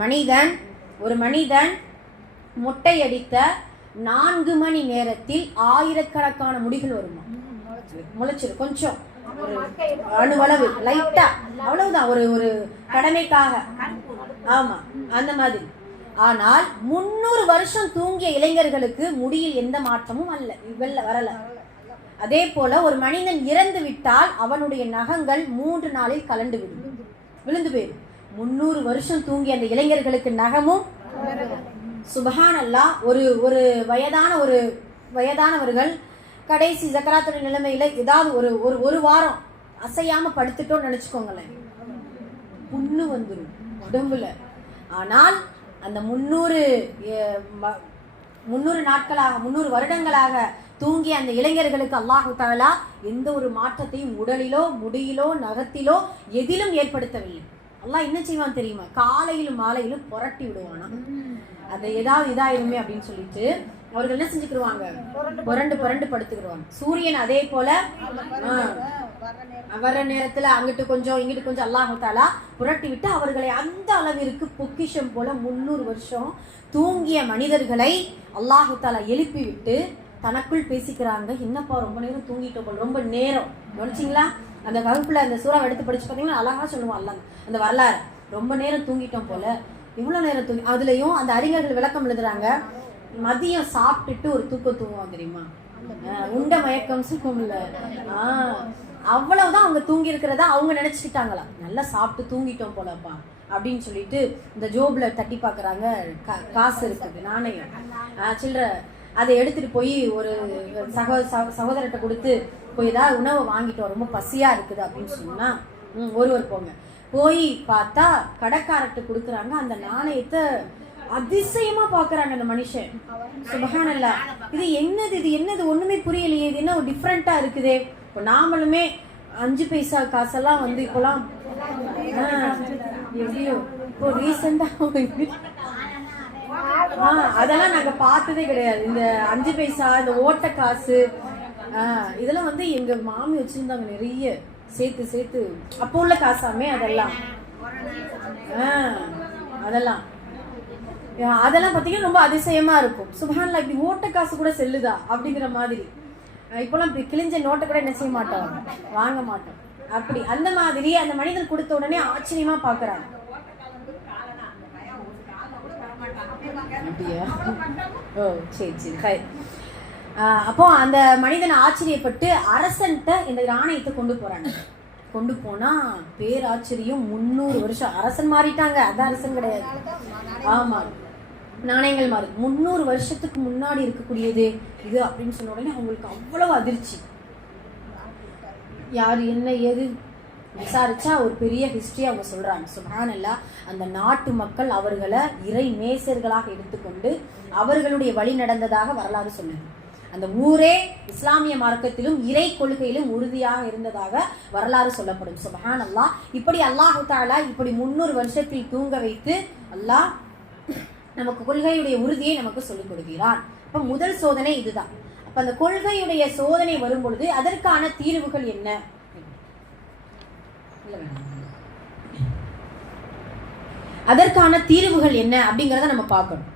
மனிதன் மொட்டை அடித்த 4 மணி நேரத்தில் 1000கணக்கான முடிகள் வருமா, முளைச்சிரும். கொஞ்சம் ஒரு அணுவளவு லைட்டா, அவ்வளவுதான், ஒரு கடமைக்காக. ஆமா, அந்த மாதிரி. ஆனால் 300 வருஷம் தூங்கிய இளைஞர்களுக்கு முடியில் எந்த மாற்றமும் வரல. அதே போல ஒரு மனிதன் இறந்து விட்டால் அவனுடைய நகங்கள் 3 நாளில் விழுந்து போயிடும். 300 வருஷம் தூங்கிய அந்த இளைஞர்களுக்கு நகமும். சுப்ஹானல்லாஹ். ஒரு வயதானவர்கள் கடைசி ஜக்கராத்துடைய நிலைமையில ஏதாவது ஒரு வாரம் அசையாம படுத்துட்டோம்னு நினைச்சுக்கோங்களேன், புண்ணு வந்துடும் உடம்புல. ஆனால் அந்த 300 நாட்களாக 300 வருடங்களாக தூங்கிய அந்த இளைஞர்களுக்கு அல்லாஹு தஆலா எந்த ஒரு மாற்றத்தையும் உடலிலோ முடியிலோ நகத்திலோ எதிலும் ஏற்படுத்தவில்லை. அல்லாஹ் என்ன செய்வான் தெரியுமா, காலையிலும் மாலையிலும் புரட்டி விடுவானா, அது ஏதாவது இதாயிருமே அப்படின்னு சொல்லிட்டு அவர்கள் என்ன செஞ்சுக்கிடுவாங்க, புரண்டு படுத்துக்கிடுவாங்க. சூரியன் அதே போல வர்ற நேரத்துல அங்கிட்டு கொஞ்சம் இங்கிட்டு கொஞ்சம் அல்லாஹ் தஆலா புரட்டி விட்டு அவர்களை அந்த அளவிற்கு பொக்கிஷம் போல 300 வருஷம் தூங்கிய மனிதர்களை அல்லாஹ் தஆலா எழுப்பி விட்டு தனக்குள் பேசிக்கிறாங்க. என்னப்பா ரொம்ப நேரம் தூங்கிட்டோம் போல, ரொம்ப நேரம் நினைச்சிங்களா? அந்த வகுப்புல அந்த சூறாவை எடுத்து படிச்சு பார்த்தீங்கன்னா அழகா சொல்லுவான் அல்லாஹ் அந்த வரலாறு. ரொம்ப நேரம் தூங்கிட்டோம் போல, இவ்வளவு நேரம் தூங்கி. அதுலயும் அந்த அறிஞர்கள் விளக்கம் எழுதுறாங்க, மதியம் சாப்பிட்டுட்டு ஒரு தூக்கம் தூங்குவான் தெரியுமா, உண்ட மயக்கம் சுகம் இல்ல. அவ்வளவுதான் அவங்க தூங்கி இருக்கிறதா அவங்க நினைச்சுக்கிட்டாங்களாம். நல்லா சாப்பிட்டு தூங்கிட்டோம் போலப்பா அப்படின்னு சொல்லிட்டு இந்த ஜோப்ல தட்டி பாக்குறாங்க. காசு இருக்குது, நாணயம், சில்லற, அதை எடுத்துட்டு போய் ஒரு சகோதரர்கிட்ட கொடுத்து போய் ஏதாவது உணவை வாங்கிட்டு ரொம்ப பசியா இருக்குது அப்படின்னு சொன்னா ஒருவர் போங்க. போய் பார்த்தா கடைக்காரர்கிட்ட கொடுக்குறாங்க. அந்த நாணயத்தை அதிசயமா பாக்குறாங்க அந்த மனுஷன். சுபஹானல்லாஹ், இது என்னது ஒண்ணுமே புரியலையே, இது என்ன ஒரு டிஃப்ரெண்டா இருக்குதே. இப்போ நாமளுமே 5 பைசா காசெல்லாம் இப்பெல்லாம் எப்படியோ இப்போ ரீசெண்டா அதெல்லாம் நாங்க பார்த்ததே கிடையாது. இந்த 5 பைசா, இந்த ஓட்ட காசு, இதெல்லாம் எங்க மாமி வச்சிருந்தாங்க நிறைய சேர்த்து. அப்போ உள்ள காசாமே அதெல்லாம் அதெல்லாம் பாத்தீங்கன்னா ரொம்ப அதிசயமா இருக்கும். சுப்ஹானல்லாஹ், இப்படி ஓட்ட காசு கூட செல்லுதா அப்படிங்கிற மாதிரி. இப்பெல்லாம் கிழிஞ்ச நோட்டை கூட என்ன செய்ய மாட்டோம், வாங்க மாட்டோம். அப்படி அந்த மாதிரி அந்த மனிதன் கொடுத்த உடனே ஆச்சரியமா பாக்குறாங்க. அப்படியா? ஓ சரி. அப்போ அந்த மனிதன் ஆச்சரியப்பட்டு அரசன்ட்ட இந்த நாணயத்தை கொண்டு போனா பேராச்சரியம். 300 வருஷம் அரசன் மாறிட்டாங்க, அதான் அரசன் கிடையாது. ஆமா, நாணயங்கள் மாறி 300 வருஷத்துக்கு முன்னாடி இருக்கக்கூடியது இது அப்படின்னு சொன்ன உடனே அவங்களுக்கு அவ்வளவு அதிர்ச்சி. யாரு என்ன ஏது விசாரிச்சா ஒரு பெரிய ஹிஸ்டரி அவங்க சொல்றாங்க. சுப்ஹானல்லாஹ், அந்த நாட்டு மக்கள் அவர்களை இறை நேசர்களாக எடுத்துக்கொண்டு அவர்களுடைய வழி நடந்ததாக வரலாறு சொல்லுது. அந்த ஊரே இஸ்லாமிய மார்க்கத்திலும் இறை கொள்கையிலும் உறுதியாக இருந்ததாக வரலாறு சொல்லப்படும். சுப்ஹானல்லாஹ், இப்படி அல்லாஹு தஆலா இப்படி 300 வருஷத்தில் தூங்க வைத்து அல்லாஹ் நமக்கு கொள்கையுடைய உறுதியை நமக்கு சொல்லிக் கொடுக்கிறான். அப்ப முதல் சோதனை இதுதான். அப்ப அந்த கொள்கையுடைய சோதனை வரும் பொழுது அதற்கான தீர்வுகள் என்ன? அதற்கான தீர்வுகள் என்ன அப்படிங்கறத நம்ம பார்க்கணும்.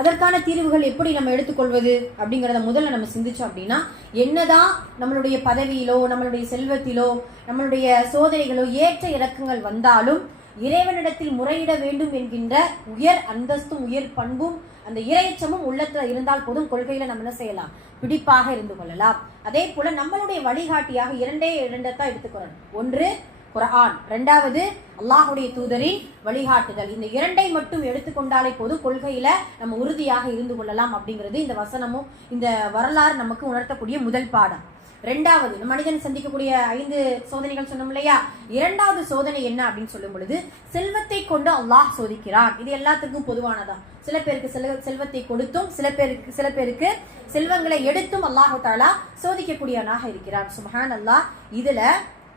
அதற்கான தீர்வுகள் எப்படி நம்ம எடுத்துக்கொள்வது அப்படிங்கறத முதல்ல நம்ம சிந்திச்சோம் அப்படின்னா, என்னதான் நம்மளுடைய பதவியிலோ நம்மளுடைய செல்வத்திலோ நம்மளுடைய சோதனைகளோ ஏற்ற இறக்கங்கள் வந்தாலும் இறைவனிடத்தில் முறையிட வேண்டும் என்கின்ற உயர் அந்தஸ்தும் உயர் பண்பும் அந்த இறைச்சமும் உள்ளத்துல இருந்தால் போதும், கொள்கையில நம்ம என்ன செய்யலாம், பிடிப்பாக இருந்து கொள்ளலாம். அதே போல நம்மளுடைய வழிகாட்டியாக இரண்டைத்தான் எடுத்துக்கிறோம். ஒன்று குர்ஆன், இரண்டாவது அல்லாஹுடைய தூதரின் வழிகாட்டுதல். இந்த இரண்டை மட்டும் எடுத்துக்கொண்டாலே போதும், கொள்கையில நம்ம உறுதியாக இருந்து கொள்ளலாம் அப்படிங்கிறது இந்த வசனமும் இந்த வரலாறு நமக்கு உணர்த்தக்கூடிய முதல் பாடம். இரண்டாவது, மனிதன் சந்திக்கக்கூடிய 5 சோதனைகள் சொன்னோம் இல்லையா, இரண்டாவது சோதனை என்ன அப்படின்னு சொல்லும் பொழுது செல்வத்தை கொண்டு அல்லாஹ் சோதிக்கிறான். இது எல்லாத்துக்கும் பொதுவானதான். சில பேருக்கு செல்வத்தை கொடுத்தும் சில பேருக்கு செல்வங்களை எடுத்தும் அல்லாஹு தஆலா சோதிக்கக்கூடியவனாக இருக்கிறான். சுப்ஹானல்லாஹ், இதுல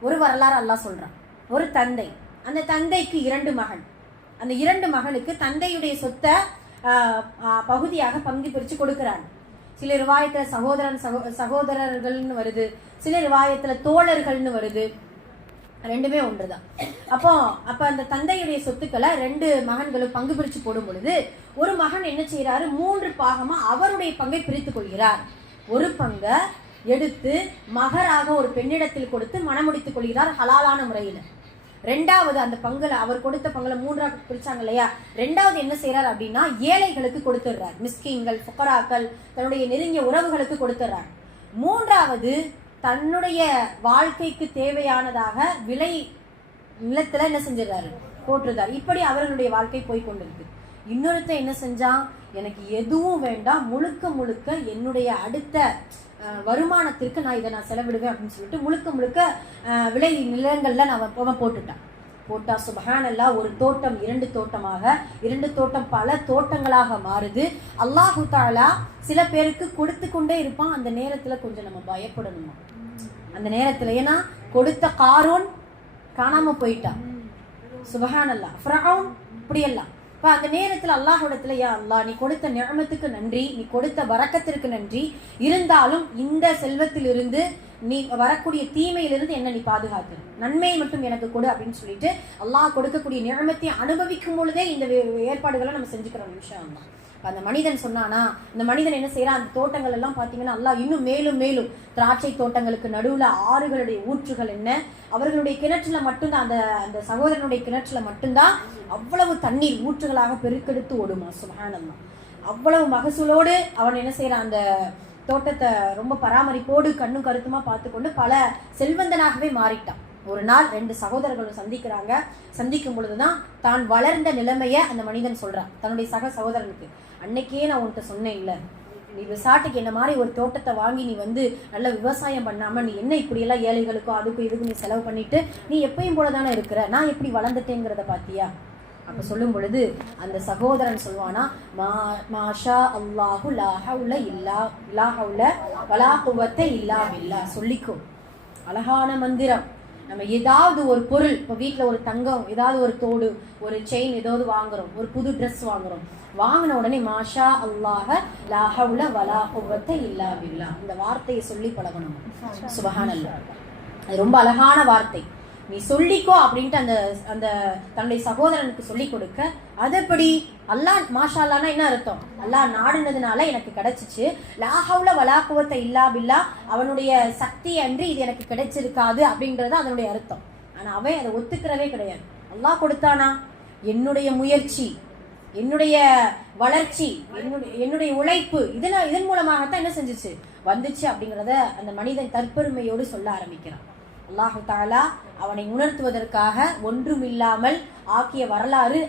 ஒரு வரலாறு அல்லாஹ் சொல்றான். ஒரு தந்தை, அந்த தந்தைக்கு 2 மகன். அந்த 2 மகனுக்கு தந்தையுடைய சொத்தை பகுதியாக பங்கு பிரிச்சு கொடுக்கிறான். சில ரிவாயத்துல சகோதரர்கள்னு வருது, சில ரிவாயத்துல தோழர்கள்னு வருது. ரெண்டுமே ஒன்றுதான். அப்ப அந்த தந்தையுடைய சொத்துக்களை 2 மகன்களும் பங்கு பிரிச்சு போடும் பொழுது ஒரு மகன் என்ன செய்யறாரு, 3 பாகமா அவருடைய பங்கை பிரித்துக் கொள்கிறார். ஒரு பங்கை எடுத்து மகராக ஒரு பெண்ணிடத்தில் கொடுத்து மணமுடித்துக் கொள்கிறார் ஹலாலான முறையில. ரெண்டாவது, அந்த பங்குல அவர் கொடுத்த பங்குல 3ஆக பிரிச்சாங்க இல்லையா, ரெண்டாவது என்ன செய்யறார் அப்படின்னா ஏழைகளுக்கு கொடுத்துடுறார். மிஸ்கீன்கள், ஃபுகராக்கள், தன்னுடைய நெருங்கிய உறவுகளுக்கு கொடுத்துடுறார். மூன்றாவது, தன்னுடைய வாழ்க்கைக்கு தேவையானதாக விலை நிலத்துல என்ன செஞ்சிடறாரு, போட்டுருந்தார். இப்படி அவர்களுடைய வாழ்க்கை போய் கொண்டிருக்கு. இன்னொருத்த என்ன செஞ்சான், எனக்கு எதுவும் வேண்டாம், முழுக்க என்னுடைய அடுத்த வருமானத்திற்கு நான் இதை செலவிடுவேன் அப்படின்னு சொல்லிட்டு முழுக்க விளை நிலங்கள்ல நான் போட்டா சுப்ஹானல்லாஹ், ஒரு தோட்டம் 2 தோட்டமாக, 2 தோட்டம் பல தோட்டங்களாக மாறுது. அல்லாஹு தஆலா சில பேருக்கு கொடுத்து கொண்டே இருப்பான். அந்த நேரத்துல கொஞ்சம் நம்ம பயப்படணுமா அந்த நேரத்துல. ஏன்னா கொடுத்த காரூன் காணாம போயிட்டான். சுப்ஹானல்லாஹ், ஃபிரௌன் இப்படியெல்லாம். இப்ப அந்த நேரத்துல அல்லாஹ்விடத்துல, யா அல்லாஹ், நீ கொடுத்த நிஅமத்துக்கு நன்றி, நீ கொடுத்த பரக்கத்திற்கு நன்றி, இருந்தாலும் இந்த செல்வத்திலிருந்து நீ வரக்கூடிய தீமையிலிருந்து என்ன நீ பாதுகாத்து, நன்மையை மட்டும் எனக்கு கொடு அப்படின்னு சொல்லிட்டு அல்லாஹ் கொடுக்கக்கூடிய நிஅமத்தை அனுபவிக்கும் பொழுதே இந்த ஏற்பாடுகளை நம்ம செஞ்சுக்கிறோம் இன்ஷா அல்லாஹ். அந்த மனிதன் சொன்னானா, அந்த மனிதன் என்ன செய்யறான், அந்த தோட்டங்கள் எல்லாம் பாத்தீங்கன்னா அல்லாஹ் இன்னும் மேலும் திராட்சை தோட்டங்களுக்கு நடுவுல ஆறுகளுடைய ஊற்றுகள் என்ன, அவர்களுடைய கிணற்றுல மட்டும்தான், அந்த சகோதரனுடைய கிணற்றுல மட்டும்தான் அவ்வளவு தண்ணீர் ஊற்றுகளாக பெருக்கெடுத்து ஓடுமா. சுப்ஹானல்லாஹ், அவ்வளவு மகசூலோடு அவன் என்ன செய்யறான், அந்த தோட்டத்தை ரொம்ப பராமரிப்போடு கண்ணும் கருத்துமா பார்த்து கொண்டு பல செல்வந்தனாகவே மாறிட்டான். ஒரு நாள் 2 சகோதரர்களும் சந்திக்கிறாங்க. சந்திக்கும் பொழுதுதான் தான் வளர்ந்த நிலைமைய அந்த மனிதன் சொல்றான் தன்னுடைய சகோதரனுக்கு. அன்னைக்கே நான் உன்கிட்ட சொன்னேன் இல்ல, நீ விசாட்டுக்கு என்ன மாதிரி ஒரு தோட்டத்தை வாங்கி நீ நல்ல விவசாயம் பண்ணாம நீ என்ன இப்படியெல்லாம் ஏழைகளுக்கும் அதுக்கும் இதுக்கும் நீ செலவு பண்ணிட்டு நீ எப்பயும் போலதானே இருக்கிற, நான் எப்படி வளர்ந்துட்டேங்கிறத பாத்தியா? அப்ப சொல்லும் பொழுது அந்த சகோதரன் சொல்வானா, மாஷா அல்லாஹு லா ஹவுல வலா குவத்த இல்லா பில்லாஹ். சொல்லிக்கோ, அழகான மந்திரம். நம்ம ஏதாவது ஒரு பொருள், இப்போ வீட்டில் ஒரு தங்கம், ஏதாவது ஒரு தோடு, ஒரு செயின் ஏதாவது வாங்குறோம், ஒரு புது ட்ரெஸ் வாங்கின உடனே மாஷா அல்லாஹ லா ஹவுல வலா குவத்த இல்லா பில்லாஹ் இந்த வார்த்தையை சொல்லி பழகணும். சுபஹானல்லாஹ், அது ரொம்ப அழகான வார்த்தை. நீ சொல்லிக்கோ அப்படின்ட்டு அந்த அந்த தன்னுடைய சகோதரனுக்கு சொல்லி கொடுக்க, அதப்படி அல்லாஹ் மாஷா அல்லாஹ்னா என்ன அர்த்தம்? அல்லாஹ் நாடுனதுனால எனக்கு கிடைச்சிச்சு. லாஹவுல வலாக்குவத்தை இல்லா பில்லா, அவனுடைய சக்தி அன்றி இது எனக்கு கிடைச்சிருக்காது அப்படின்றது அதனுடைய அர்த்தம். ஆனா அவன் அதை ஒத்துக்கிறவே கிடையாது. அல்லாஹ் கொடுத்தானா, என்னுடைய முயற்சி, என்னுடைய வளர்ச்சி, என்னுடைய உழைப்பு, இதன் மூலமாகத்தான் என்ன செஞ்சிச்சு வந்துச்சு அப்படிங்கிறத அந்த மனிதன் தற்பெருமையோடு சொல்ல ஆரம்பிக்கிறான். அல்லாஹு தாலா அவனை உணர்த்துவதற்காக ஒன்றுமில்லாமல் ஆக்கிய வரலாறு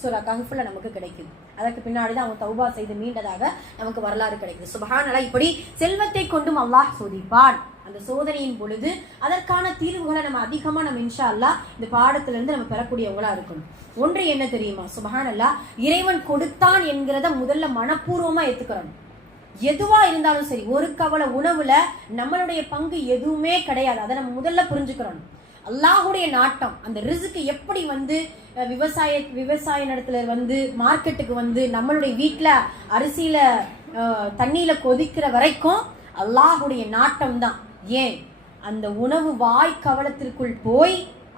சூரா கஹ்ஃப்ல நமக்கு கிடைக்குது. அதற்கு பின்னாடிதான் அவன் தௌபா செய்து மீண்டதாக நமக்கு வரலாறு கிடைக்குது. சுப்ஹானல்லாஹ், இப்படி செல்வத்தை கொண்டும் அல்லாஹ் சோதிப்பான். அந்த சோதனையின் பொழுது அதற்கான தீர்வுகளை நம்ம அதிகமா இன்ஷா அல்லாஹ் இந்த பாடத்திலிருந்து நம்ம பெறக்கூடியவங்களா இருக்கணும். ஒன்று என்ன தெரியுமா? சுப்ஹானல்லாஹ், இறைவன் கொடுத்தான் என்கிறத முதல்ல மனப்பூர்வமா ஏத்துக்கிறோம். எதுவா இருந்தாலும் சரி, ஒரு கவலை உணவுல நம்மளுடைய பங்கு எதுவுமே கிடையாது. அதை நம்ம முதல்ல புரிஞ்சுக்கிறோம். அல்லாஹுடைய நாட்டம், அந்த ரிஸ்க் எப்படி விவசாய இடத்துல மார்க்கெட்டுக்கு நம்மளுடைய வீட்டுல அரிசியில தண்ணியில கொதிக்கிற வரைக்கும் அல்லாஹுடைய நாட்டம் தான். ஏன் அந்த உணவு வாய் கவலத்திற்குள் போய்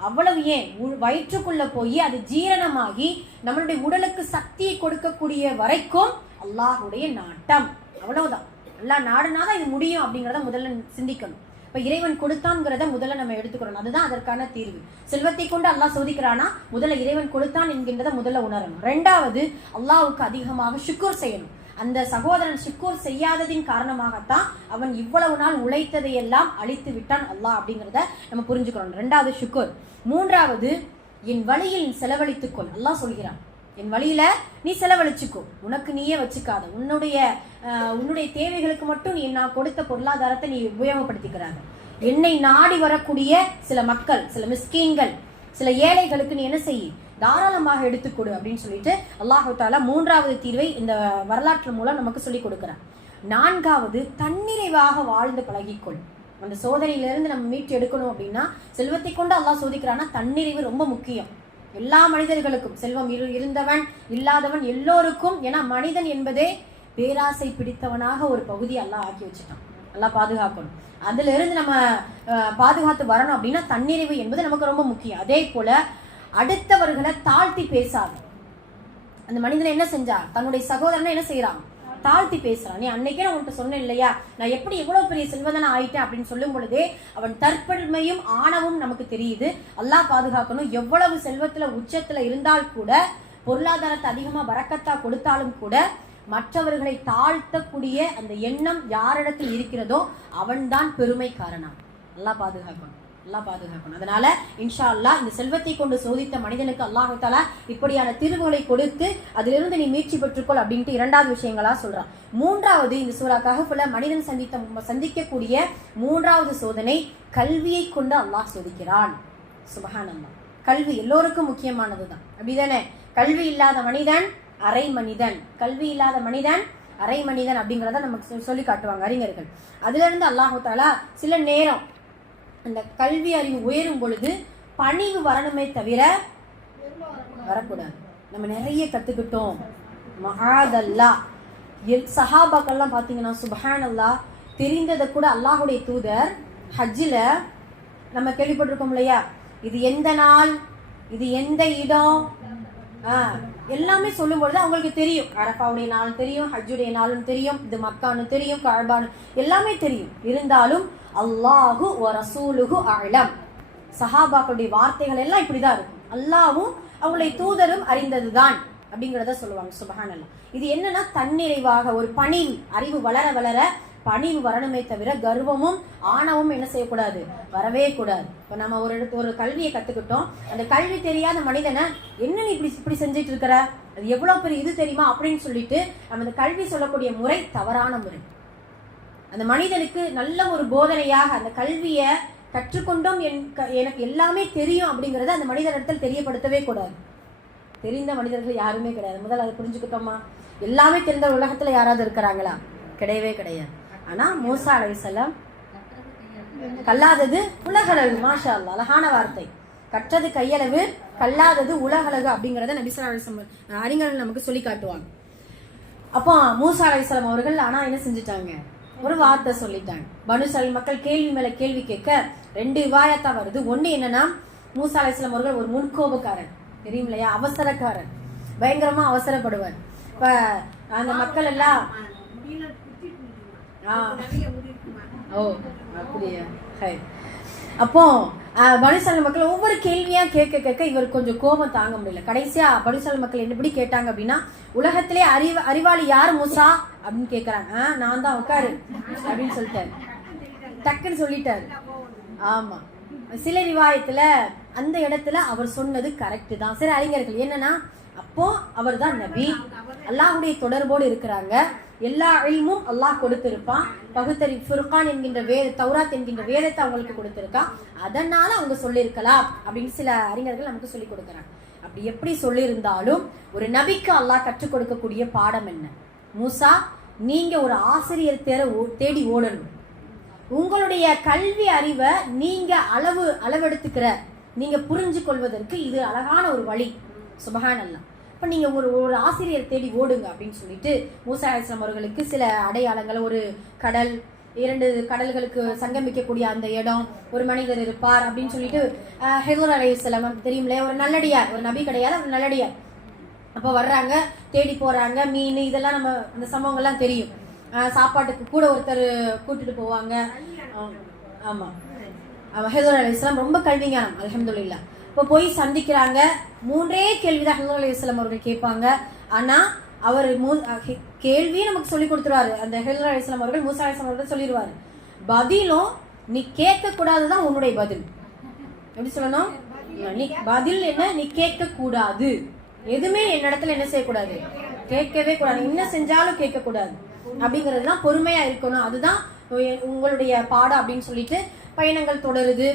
அவ்வளவு ஏன் வயிற்றுக்குள்ள போய் அது ஜீரணமாகி நம்மளுடைய உடலுக்கு சக்தியை கொடுக்கக்கூடிய வரைக்கும் அல்லாஹுடைய நாட்டம். அவ்வளவுதான். அல்லாஹ் நாடுனாதான் இது முடியும் அப்படிங்கறத முதல்ல சிந்திக்கணும். இப்ப இறைவன் கொடுத்தான்ங்கிறத முதல்ல நம்ம எடுத்துக்கிறோம். அதுதான் அதற்கான தீர்வு. செல்வத்தை கொண்டு அல்லாஹ் சோதிக்கிறானா, முதல்ல இறைவன் கொடுத்தான் என்கின்றத முதல்ல உணரணும். 2வது, அல்லாஹ்வுக்கு அதிகமாக ஷுக்கூர் செய்யணும். அந்த சகோதரன் ஷுக்கூர் செய்யாததின் காரணமாகத்தான் அவன் இவ்வளவு நாள் உழைத்ததை எல்லாம் அழித்து விட்டான் அல்லாஹ் அப்படிங்கிறத நம்ம புரிஞ்சுக்கிறோம். 2வது ஷுக்கூர். 3வது, என் வழியில் செலவழித்துக்கொள். அல்லாஹ் சொல்கிறான், என் வழியில நீ செலவழிச்சுக்கோ, உனக்கு நீயே வச்சுக்காத, உன்னுடைய தேவைகளுக்கு மட்டும் நான் கொடுத்த பொருளாதாரத்தை நீ உபயோகப்படுத்திக்கிறாங்க. என்னை நாடி வரக்கூடிய சில மக்கள், சில மிஸ்கீன்கள், சில ஏழைகளுக்கு நீ என்ன செய்ய, தாராளமாக எடுத்துக்கொடு அப்படின்னு சொல்லிட்டு அல்லாஹு தாலா 3வது தீர்வை இந்த வரலாற்று மூலம் நமக்கு சொல்லி கொடுக்கிறார். 4வது, தன்னிறைவாக வாழ்ந்து பழகிக்கொள். அந்த சோதனையிலிருந்து நம்ம மீட்டு எடுக்கணும் அப்படின்னா செல்வத்தை கொண்டு அல்லாஹ் சோதிக்கிறான்னா தன்னிறைவு ரொம்ப முக்கியம். எல்லா மனிதர்களுக்கும், செல்வம் இருந்தவன் இல்லாதவன் எல்லோருக்கும். ஏன்னா மனிதன் என்பதே பேராசை பிடித்தவனாக ஒரு பகுதி அல்லாஹ் ஆக்கி வச்சுட்டான். அல்லாஹ் பாதுகாக்கணும். அதுல இருந்து நம்ம பாதுகாத்து வரணும் அப்படின்னா தன்னிறைவு என்பது நமக்கு ரொம்ப முக்கியம். அதே போல அடுத்தவர்களை தாழ்த்தி பேசாது. அந்த மனிதன் என்ன செஞ்சா, தன்னுடைய சகோதரனை என்ன செய்யறான், தாழ்த்தி பேசுறான். நீ அன்னைக்கே நான் உன்கிட்ட சொன்னேன் இல்லையா, நான் எப்படி எவ்வளவு பெரிய செல்வதனா ஆயிட்டேன் அப்படின்னு சொல்லும் பொழுதே அவன் தற்பெருமையும் ஆணவம் நமக்கு தெரியுது. அல்லாஹ் பாதுகாக்கணும். எவ்வளவு செல்வத்துல உச்சத்துல இருந்தால் கூட, பொருளாதாரத்தை அதிகமா பரக்கத்தா கொடுத்தாலும் கூட, மற்றவர்களை தாழ்த்தக்கூடிய அந்த எண்ணம் யாரிடத்தில் இருக்கிறதோ அவன்தான் பெருமை காரணம். அல்லாஹ் பாதுகாக்கணும். அதனால இன்ஷா அல்லாஹ் இந்த செல்வத்தை கொண்டு சோதித்த மனிதனுக்கு அல்லாஹ் தஆலா இப்படியான தீர்வுகளை கொடுத்து அதிலிருந்து நீ மீட்சி பெற்றுக்கொள் அப்படின்ட்டு 2வது விஷயங்களா சொல்றான். 3வது, இந்த சூரா கஹ்ஃப்ல மனிதன் சந்திக்கக்கூடிய 3வது சோதனை, கல்வியை கொண்டு அல்லாஹ் சோதிக்கிறான். சுப்ஹானல்லாஹ், கல்வி எல்லோருக்கும் முக்கியமானதுதான், அப்படிதானே? கல்வி இல்லாத மனிதன் அரை மனிதன், கல்வி இல்லாத மனிதன் அரை மனிதன் அப்படிங்கிறத நமக்கு சொல்லி காட்டுவாங்க அறிஞர்கள். அதுல இருந்து அல்லாஹ் தஆலா சில நேரம் அந்த கல்வி அறிவு உயரும் பொழுது பணிவு வரணுமே தவிர வரக்கூடாது. நம்ம நிறைய கத்துக்கிட்டோம், மஹாதல்லா. சஹாபாக்கள்லாம் பாத்தீங்கன்னா சுப்ஹானல்லாஹ், தெரிந்ததை கூட அல்லாஹுடைய தூதர் ஹஜ்ஜில நம்ம கேள்விப்பட்டிருக்கோம் இல்லையா, இது எந்த நாள், இது எந்த இடம், எல்லாமே சொல்லும் பொழுது அவங்களுக்கு தெரியும். அரஃபாவுடைய நாள் தெரியும், ஹஜ்ஜுடைய நாளும் தெரியும், இது மக்கான்னு தெரியும், கஅபான்னு எல்லாமே தெரியும். இருந்தாலும் அல்லாஹு வ ரசூலுஹு அஅலம், சஹாபாக்களுடைய வார்த்தைகள் எல்லாம் இப்படிதான் இருக்கும். அல்லாஹ்வும் அவங்களுடைய தூதரும் அறிந்ததுதான் அப்படிங்கிறத சொல்லுவாங்க. சுப்ஹானல்லாஹ். இது என்னன்னா தன்னிறைவாக ஒரு பணிவு, அறிவு வளர வளர பணிவு வரணுமே தவிர கர்வமும் ஆணவமும் என்ன செய்யக்கூடாது, வரவே கூடாது. இப்போ நம்ம ஒரு கல்வியை கத்துக்கிட்டோம், அந்த கல்வி தெரியாத மனிதனை என்ன நீ இப்படி செஞ்சுட்டு இருக்கிற, அது எவ்வளவு பெரிய இது தெரியுமா அப்படின்னு சொல்லிட்டு நம்ம அந்த கல்வி சொல்லக்கூடிய முறை தவறான முறை. அந்த மனிதனுக்கு நல்ல ஒரு போதனையாக அந்த கல்வியை கற்றுக்கொண்டோம், எனக்கு எல்லாமே தெரியும் அப்படிங்கறத அந்த மனிதனிடத்தில் தெரியப்படுத்தவே கூடாது. தெரிந்த மனிதர்கள் யாருமே கிடையாது. முதல்ல அதை புரிஞ்சுக்கிட்டோமா? எல்லாமே தெரிந்த உலகத்துல யாராவது இருக்கிறாங்களா? கிடையவே கிடையாது. ஆனா மூசா அலைஹிஸ்ஸலாம் கல்லாதது உலகளவு, மாஷா அல்லாஹ், அழகான வார்த்தை. கற்றது கையளவு, கல்லாதது உலகளவு அப்படிங்கறத நபி ஸல்லல்லாஹு அலைஹி வஸல்லம் அறிஞர்கள் நமக்கு சொல்லி காட்டுவாங்க. அப்போ மூசா அலைஹிஸ்ஸலாம் அவர்கள் ஆனா என்ன செஞ்சுட்டாங்க, ஒரு வார்த்தை சொல்லிட்டாங்க. பனு இஸ்ராயீல் மக்கள் கேள்வி மேல கேள்வி கேட்க 2 ரிவாயத்தா வருது. ஒண்ணு என்னன்னா, மூசா அலைஹிஸ்ஸலாம் அவர்கள் ஒரு முன்கோபக்காரன், தெரியும் இல்லையா, அவசரக்காரன், பயங்கரமா அவசரப்படுவார். இப்ப அந்த மக்கள் எல்லாம் அப்படியா, அப்போ பனு இஸ்ராயீல் மக்கள் ஒவ்வொரு கேள்வியா கேட்க இவர் கொஞ்சம் கோபம் தாங்க முடியல. கடைசியா பனு இஸ்ராயீல் மக்கள் எப்படி கேட்டாங்க அப்படின்னா, உலகத்திலே அறிவாளி யாரு மூசா அப்படின்னு கேக்குறாங்க. நான் தான், உட்காரு அப்படின்னு சொல்லிட்டாரு, டக்குன்னு சொல்லிட்டாரு. ஆமா, சில ரிவாயத்துல அந்த இடத்துல அவர் சொன்னது கரெக்ட் தான். சில அறிஞர்கள் என்னன்னா, அப்போ அவர் தான் நபி, அல்லாஹ்வுடைய தொடர்போடு இருக்கிறாங்க, எல்லா இல்மும் அல்லாஹ் கொடுத்திருப்பான், பகுத்தறி ஃபுர்கான் என்கின்ற தௌராத் என்கின்ற வேதத்தை அவங்களுக்கு கொடுத்திருக்கான், அதனால அவங்க சொல்லியிருக்கலாம் அப்படின்னு சில அறிஞர்கள் நமக்கு சொல்லி கொடுக்குறாங்க. அப்படி எப்படி சொல்லியிருந்தாலும் ஒரு நபிக்கு அல்லாஹ் கற்றுக் கொடுக்கக்கூடிய பாடம் என்ன? மூசா, நீங்க ஒரு ஆசிரியர் தேடி ஓடணும். உங்களுடைய கல்வி அறிவை நீங்க அளவெடுத்துக்கிற, நீங்க புரிஞ்சு கொள்வதற்கு இது அழகான ஒரு வழி. சுப்ஹானல்லாஹ். இப்ப நீங்க ஒரு ஆசிரியர் தேடி ஓடுங்க அப்படின்னு சொல்லிட்டு மூசா அலைஹிஸ்ஸலாம் அவர்களுக்கு சில அடையாளங்கள், ஒரு கடல், 2 கடல்களுக்கு சங்கமிக்கக்கூடிய அந்த இடம், ஒரு மனிதர் இருப்பார் அப்படின்னு சொல்லிட்டு ஹிதர் அலைஹிஸ்ஸலாம் தெரியும்ல, ஒரு நல்லடியார், ஒரு நபி கிடையாது, ஒரு நல்லடியார். அப்ப வர்றாங்க, தேடி போறாங்க, மீன் இதெல்லாம் நம்ம அந்த சம்பவங்கள்லாம் தெரியும். சாப்பாட்டுக்கு கூட ஒருத்தர் கூட்டிட்டு போவாங்க. ஆமா, ஹிதர் அலைஹிஸ்ஸலாம் ரொம்ப கல்விஞானம், அல்ஹம்துலில்லாஹ். இப்போ போய் சந்திக்கிறாங்க. 3 கேள்விதான் ஹிதர் அலைஹிஸ்ஸலாம் அவர்கள் கேட்பாங்க. ஆனா அவர் கேள்வியை நமக்கு சொல்லி கொடுத்துருவாரு. அந்த ஹிதர் அலைஹிஸ்ஸலாம் அவர்கள் மூசா அலைஹிஸ்ஸலாம் அவர்கள் சொல்லிடுவாரு, பதிலும் நீ கேட்க கூடாதுதான் உன்னுடைய பதில். எப்படி சொல்லணும்? நீ பதில் என்ன, நீ கேட்க கூடாது, எதுவுமே என்னிடத்துல என்ன செய்யக்கூடாது, கேட்கவே கூடாது, என்ன செஞ்சாலும் கேட்க கூடாது அப்படிங்கறதுதான், பொறுமையா இருக்கணும், அதுதான் உங்களுடைய பாடம் அப்படின்னு சொல்லிட்டு பயணங்கள் தொடருது.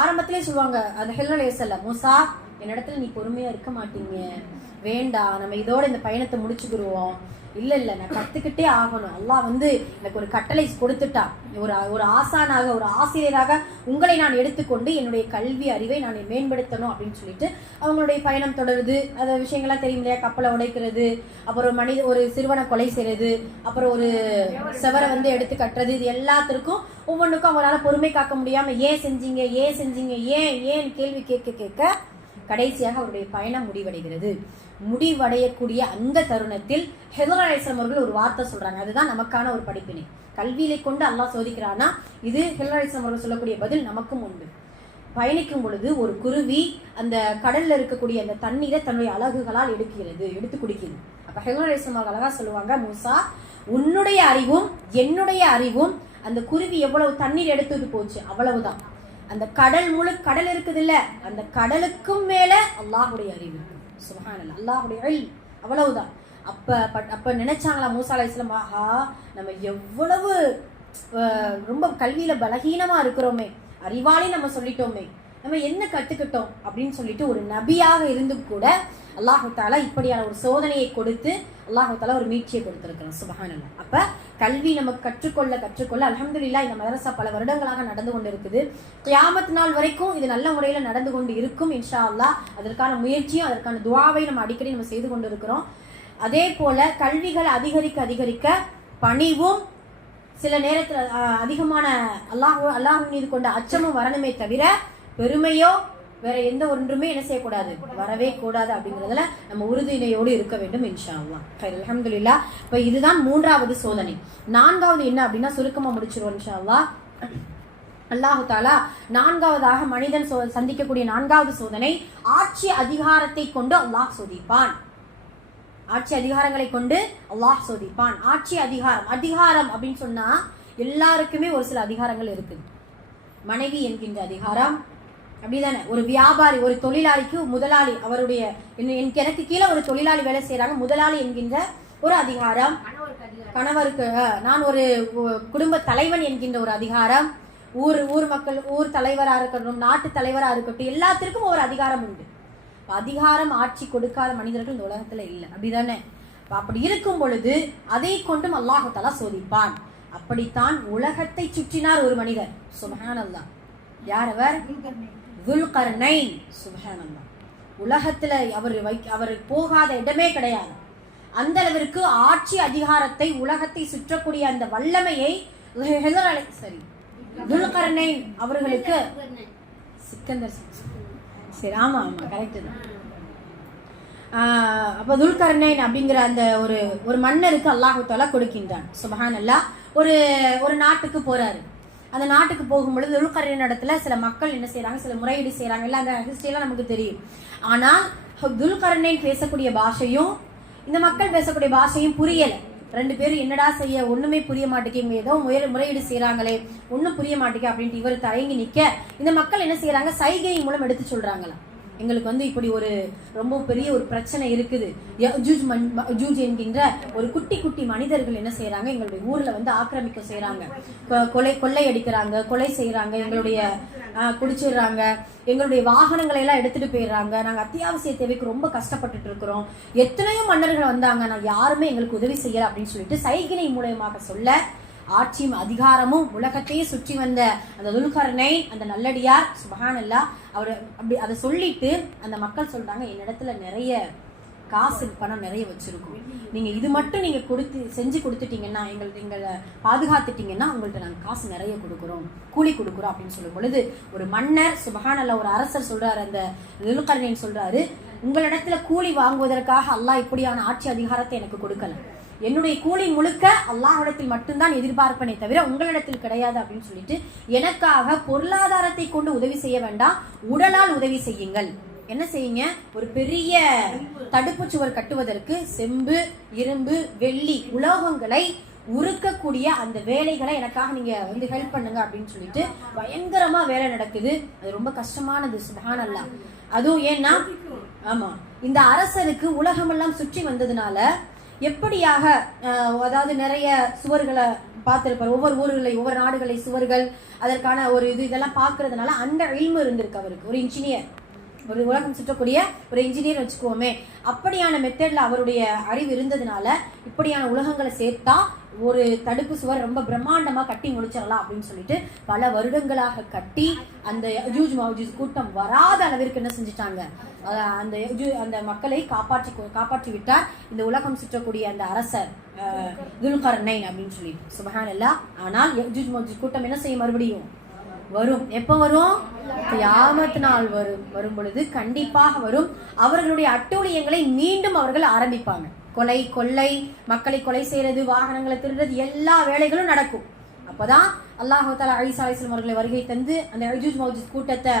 ஆரம்பத்திலே சொல்லுவாங்க அந்த ஹிதர் அலைஹிஸ்ஸலாம், மூசா என்னிடத்துல நீ பொறுமையா இருக்க மாட்டீங்க, வேண்டாம், நம்ம இதோட இந்த பயணத்தை முடிச்சுக்கிடுவோம். இல்ல நான் கத்துக்கிட்டே ஆகணும், அல்லாஹ் எனக்கு ஒரு கட்டளை கொடுத்துட்டா, ஒரு ஆசானாக, ஒரு ஆசிரியராக உங்களை நான் எடுத்துக்கொண்டு என்னுடைய கல்வி அறிவை நான் மேம்படுத்தணும் அப்படின்னு சொல்லிட்டு அவங்களுடைய பயணம் தொடருது. அந்த விஷயங்கள்லாம் தெரியும் இல்லையா, கப்பலை உடைக்கிறது, அப்புறம் ஒரு சிறுவனை கொலை செய்யறது, அப்புறம் ஒரு செவரை எடுத்து கட்டுறது, இது எல்லாத்திற்கும் ஒவ்வொன்றுக்கும் அவங்களால பொறுமை காக்க முடியாம ஏன் செஞ்சீங்க ஏன் கேள்வி கேட்க கடைசியாக அவருடைய பயணம் முடிவடைகிறது. முடிவடையக்கூடிய அந்த தருணத்தில் ஹிதர் அலைஹிஸ்ஸலாம் அவர்கள் ஒரு வார்த்தை சொல்றாங்க. அதுதான் நமக்கான ஒரு படிப்பினை. கல்வியை கொண்டு அல்லாஹ் சோதிக்கிறானா, இது ஹிதர் அலைஹிஸ்ஸலாம் அவர்கள் சொல்லக்கூடிய பதில் நமக்கும் உண்டு. பயணிக்கும் பொழுது ஒரு குருவி அந்த கடல்ல இருக்கக்கூடிய அந்த தண்ணீரை தன்னுடைய அலகுகளால் எடுத்து குடிக்கிறது. அப்ப ஹிதர் அலைஹிஸ்ஸலாம் அவர்கள் அழகா சொல்லுவாங்க, மூசா, உன்னுடைய அறிவும் என்னுடைய அறிவும் அந்த குருவி எவ்வளவு தண்ணீர் எடுத்துட்டு போச்சு அவ்வளவுதான். அந்த கடல் இருக்குது இல்ல, அந்த கடலுக்கும் மேல அல்லாஹ்வுடைய அறிவு, சுப்ஹானல்லாஹ், அல்லாஹ்வுடைய இல்ம், அவ்வளவுதான். அப்ப நினைச்சாங்களா மூசா அலைஹிஸ்ஸலாம், ஆஹா, நம்ம எவ்வளவு ரொம்ப கல்வியில பலகீனமா இருக்கிறோமே, அறிவாளி நம்ம சொல்லிட்டோமே, நம்ம என்ன கத்துக்கிட்டோம் அப்படின்னு சொல்லிட்டு ஒரு நபியாக இருந்து கூட அல்லாஹ் தஆலா இப்படியான ஒரு சோதனையை கொடுத்து அல்லாஹ் தஆலா ஒரு மீட்சியை கொடுத்திருக்கிறான். சுப்ஹானல்லாஹ். அப்ப கல்வி நமக்கு கற்றுக்கொள்ள அல்ஹம்துலில்லாஹ் இந்த மதரசா பல வருடங்களாக நடந்து கொண்டு இருக்குது. கியாமத் நாள் வரைக்கும் இது நல்ல முறையில நடந்து கொண்டு இருக்கும் இன்ஷா அல்லாஹ். அதற்கான முயற்சியும் அதற்கான துஆவை நம்ம அடிக்கடி நம்ம செய்து கொண்டு இருக்கிறோம். அதே போல கல்விகள் அதிகரிக்க பணிவும் சில நேரத்தில் அதிகமான அல்லாஹ் மீது கொண்ட அச்சமும் வரணுமே தவிர பெருமையோ வேற எந்த ஒன்றுமே என்ன செய்யக்கூடாது, வரவே கூடாது அப்படிங்கறதுல நம்ம உறுதியோடு இருக்க வேண்டும் இன்ஷா அல்லாஹ். அல்ஹம்துலில்லாஹ். இப்ப இதுதான் 3வது சோதனை. 4வது என்ன அப்படின்னா சுருக்கமா முடிச்சிருவோம் இன்ஷா அல்லாஹ். அல்லாஹு தஆலா 4வதாக மனிதன் சந்திக்கக்கூடிய 4வது சோதனை, ஆட்சி அதிகாரத்தை கொண்டு அல்லாஹ் சோதிப்பான். ஆட்சி அதிகாரங்களை கொண்டு அல்லாஹ் சோதிப்பான். ஆட்சி அதிகாரம் அப்படின்னு சொன்னா எல்லாருக்குமே ஒரு சில அதிகாரங்கள் இருக்குது. மனைவி என்கின்ற அதிகாரம் அப்படிதானே. ஒரு வியாபாரி, ஒரு தொழிலாளிக்கு முதலாளி, அவருடைய எனக்கு கீழே ஒரு தொழிலாளி வேலை செய்யறாங்க, முதலாளி என்கின்ற ஒரு அதிகாரம். கணவருக்கு நான் ஒரு குடும்ப தலைவன் என்கின்ற ஒரு அதிகாரம். ஊர் மக்கள், ஊர் தலைவரா இருக்கட்டும், நாட்டு தலைவரா இருக்கட்டும், எல்லாத்திற்கும் ஒரு அதிகாரம் உண்டு. அதிகாரம் ஆட்சி கொடுக்காத மனிதர்கள் இந்த உலகத்துல இல்லை, அப்படிதானே. அப்படி இருக்கும் பொழுது அதை கொண்டும் அல்லாஹ் தஆலா சோதிப்பான். அப்படித்தான் உலகத்தை சுற்றினார் ஒரு மனிதர். சுப்ஹானல்லாஹ். யார் அவர்? துல்கர்னைன். சுப்ஹானல்லாஹ். உலகத்துல அவர் போகாத இடமே கிடையாது. அந்த அளவிற்கு ஆட்சி அதிகாரத்தை, உலகத்தை சுற்றக்கூடிய அந்த வல்லமையை துல்கர்னைன் அவர்களுக்கு சிக்கந்தர். சரி, ஆமா ஆமா, கரெக்ட் தான். அப்ப துல்கர்னைன் அப்படிங்கிற அந்த ஒரு மன்னருக்கு அல்லாஹ் தஆலா கொடுக்கின்றான். சுப்ஹானல்லாஹ். ஒரு நாட்டுக்கு போறாரு. அந்த நாட்டுக்கு போகும்பொழுது துல்கர்னைன் இடத்துல சில மக்கள் என்ன செய்யறாங்க, சில முறையீடு செய்யறாங்க. எல்லாம் அந்த ஹிஸ்டரியெல்லாம் நமக்கு தெரியும். ஆனால் துல்கர்னைன் பேசக்கூடிய பாஷையும் இந்த மக்கள் பேசக்கூடிய பாஷையும் புரியல. ரெண்டு பேரும் என்னடா செய்ய, ஒண்ணுமே புரிய மாட்டேங்க, ஏதோ முறையீடு செய்யறாங்களே, ஒன்னும் புரிய மாட்டேங்க அப்படின்ட்டு இவர் தயங்கி நிக்க, இந்த மக்கள் என்ன செய்யறாங்க, சைகை மூலம் எடுத்து சொல்றாங்களா, எங்களுக்கு இப்படி ஒரு ரொம்ப பெரிய ஒரு பிரச்சனை இருக்குது. யஜூஜ் என்கின்ற ஒரு குட்டி குட்டி மனிதர்கள் என்ன செய்யறாங்க, எங்களுடைய ஊர்ல ஆக்கிரமிக்க செய்யறாங்க, கொள்ளை அடிக்கிறாங்க, கொலை செய்யறாங்க, எங்களுடைய குடிச்சிடுறாங்க, எங்களுடைய வாகனங்களை எல்லாம் எடுத்துட்டு போயிடுறாங்க, நாங்க அத்தியாவசிய தேவைக்கு ரொம்ப கஷ்டப்பட்டுட்டு இருக்கிறோம், எத்தனையோ மன்னர்கள் வந்தாங்க, நான் யாருமே எங்களுக்கு உதவி செய்யல அப்படின்னு சொல்லிட்டு சைகினை மூலமாக சொல்ல, ஆட்சியும் அதிகாரமும் உலகத்தையே சுற்றி வந்த அந்த துல்கர்னைன், அந்த நல்லடியார், சுப்ஹானல்லாஹ், அவர் அப்படி அதை சொல்லிட்டு அந்த மக்கள் சொல்றாங்க, என்னிடத்துல நிறைய காசு பணம் நிறைய வச்சிருக்கோம், நீங்க இது மட்டும் நீங்க செஞ்சு கொடுத்துட்டீங்கன்னா, எங்களை பாதுகாத்துட்டீங்கன்னா உங்கள்ட்ட நாங்க காசு நிறைய கொடுக்குறோம், கூலி கொடுக்குறோம் அப்படின்னு சொல்லும் பொழுது ஒரு மன்னர், சுப்ஹானல்லாஹ், ஒரு அரசர் சொல்றாரு, அந்த துல்கர்னைன் சொல்றாரு, உங்களிடத்துல கூலி வாங்குவதற்காக அல்லாஹ் இப்படியான ஆட்சி அதிகாரத்தை எனக்கு கொடுக்கல, என்னுடைய கூலி முழுக்க அல்லாஹ்விடத்தில் மட்டும்தான் எதிர்பார்ப்பனே தவிர உங்களிடத்தில் கிடையாது அப்படின்னு சொல்லிட்டு, எனக்காக பொருளாதாரத்தை கொண்டு உதவி செய்ய வேண்டாம், உடலால் உதவி செய்யுங்கள். என்ன செய்யுங்க, ஒரு பெரிய தடுப்பு சுவர் கட்டுவதற்கு செம்பு, இரும்பு, வெள்ளி, உலோகங்களை உருக்கக்கூடிய அந்த வேலைகளை எனக்காக நீங்க ஹெல்ப் பண்ணுங்க அப்படின்னு சொல்லிட்டு பயங்கரமா வேலை நடக்குது. அது ரொம்ப கஷ்டமானது. சுப்ஹானல்லாஹ். அதுவும் ஏன்னா, ஆமா, இந்த அரசருக்கு உலகமெல்லாம் சுற்றி வந்ததுனால எப்படியாக, அதாவது நிறைய சுவர்களை பார்த்திருப்பார், ஒவ்வொரு ஊர்களை, ஒவ்வொரு நாடுகளை சுவர்கள், அதற்கான ஒரு இதெல்லாம் பார்க்கறதுனால அந்த இல்மு இருந்திருக்கு அவருக்கு. ஒரு இன்ஜினியர், ஒரு உலகம் சுற்றக்கூடிய ஒரு இன்ஜினியர் வச்சுக்குவோமே, அப்படியான மெத்தட்ல அவருடைய அறிவு இருந்ததுனால இப்படியான உலகங்களை சேர்த்தா ஒரு தடுப்பு சுவர் ரொம்ப பிரம்மாண்டமா கட்டி முடிச்சிடலாம் அப்படின்னு சொல்லிட்டு பல வருடங்களாக கட்டி அந்த யஜூஜ் மௌஜூஜ் கூட்டம் வராத அளவிற்கு என்ன செஞ்சுட்டாங்க, அந்த மக்களை காப்பாற்றி விட்டார் இந்த உலகம் சுற்றக்கூடிய அந்த அரசர் துல்கர்னைன் அப்படின்னு சொல்லி. சுப்ஹானல்லாஹ். ஆனால் யஜூஜ் மௌஜூஜ் கூட்டம் என்ன செய்யும், மறுபடியும் வரும். எப்ப வரும்? கியாமத் நாள் வரும் பொழுது கண்டிப்பாக வரும். அவர்களுடைய அட்டூழியங்களை மீண்டும் அவர்கள் ஆரம்பிப்பாங்க. கொலை, கொள்ளை, மக்களை கொலை செய்யறது, வாகனங்களை திருடுறது, எல்லா வேலைகளும் நடக்கும். அப்பதான் அல்லாஹ் தஆலா ஈசா அலைஹிஸ்ஸலாம் அவர்களை வருகை தந்து அந்த யஜூஜ் மௌஜூஜ் கூட்டத்தை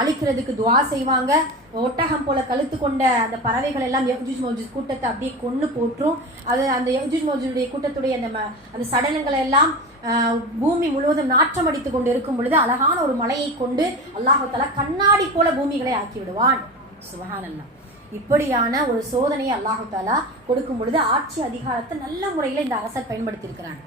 அழிக்கிறதுக்கு துஆ செய்வாங்க. ஒட்டகம் போல கழுத்து கொண்ட அந்த பறவைகள் எல்லாம் யஜூஜ் மௌஜூஜ் கூட்டத்தை அப்படியே கொன்னு போற்றும். அது அந்த யஜூஜ் மௌஜூஜுடைய கூட்டத்துடைய அந்த சடலங்களை எல்லாம் பூமி முழுவதும் நாற்றம் அடித்துக் கொண்டு இருக்கும் பொழுது அழகான ஒரு மலையை கொண்டு அல்லாஹ் தஆலா கண்ணாடி போல பூமிகளை ஆக்கி விடுவான். சுப்ஹானல்லாஹ். இப்படியான ஒரு சோதனையை அல்லாஹ் தஆலா கொடுக்கும் பொழுது ஆட்சி அதிகாரத்தை நல்ல முறையில இந்த அரசர் பயன்படுத்தி இருக்கிறாங்க.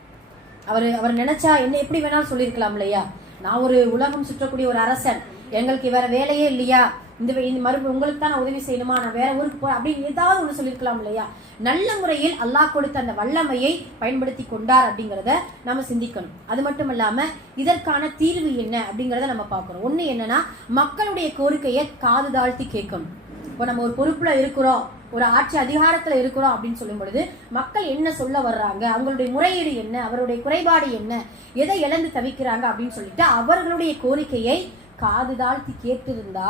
அவர் நினைச்சா என்ன எப்படி வேணாலும் சொல்லியிருக்கலாம் இல்லையா, நான் ஒரு உலகம் சுற்றக்கூடிய ஒரு அரசன், எங்களுக்கு வேற வேலையே இல்லையா, இந்த மறுபடியும் உங்களுக்கு தான் நான் உதவி செய்யணுமா, நான் வேற ஊருக்கு போறேன் அப்படின்னு ஏதாவது ஒண்ணு சொல்லியிருக்கலாம் இல்லையா. நல்ல முறையில் அல்லாஹ் கொடுத்த அந்த வல்லமையை பயன்படுத்தி கொண்டார் அப்படிங்கிறத நம்ம சிந்திக்கணும். அது மட்டும் இல்லாம இதற்கான தீர்வு என்ன அப்படிங்கறத நம்ம பார்க்கிறோம். ஒண்ணு என்னன்னா, மக்களுடைய கோரிக்கையை காது தாழ்த்தி கேட்கணும். இப்போ நம்ம ஒரு பொறுப்புல இருக்கிறோம், ஒரு ஆட்சி அதிகாரத்துல இருக்கிறோம் அப்படின்னு சொல்லும் பொழுது மக்கள் என்ன சொல்ல வர்றாங்க, அவங்களுடைய முறையீடு என்ன, அவருடைய குறைபாடு என்ன, எதை இழந்து தவிக்கிறாங்க அப்படின்னு சொல்லிட்டு அவர்களுடைய கோரிக்கையை காது தாழ்த்தி கேட்டிருந்தா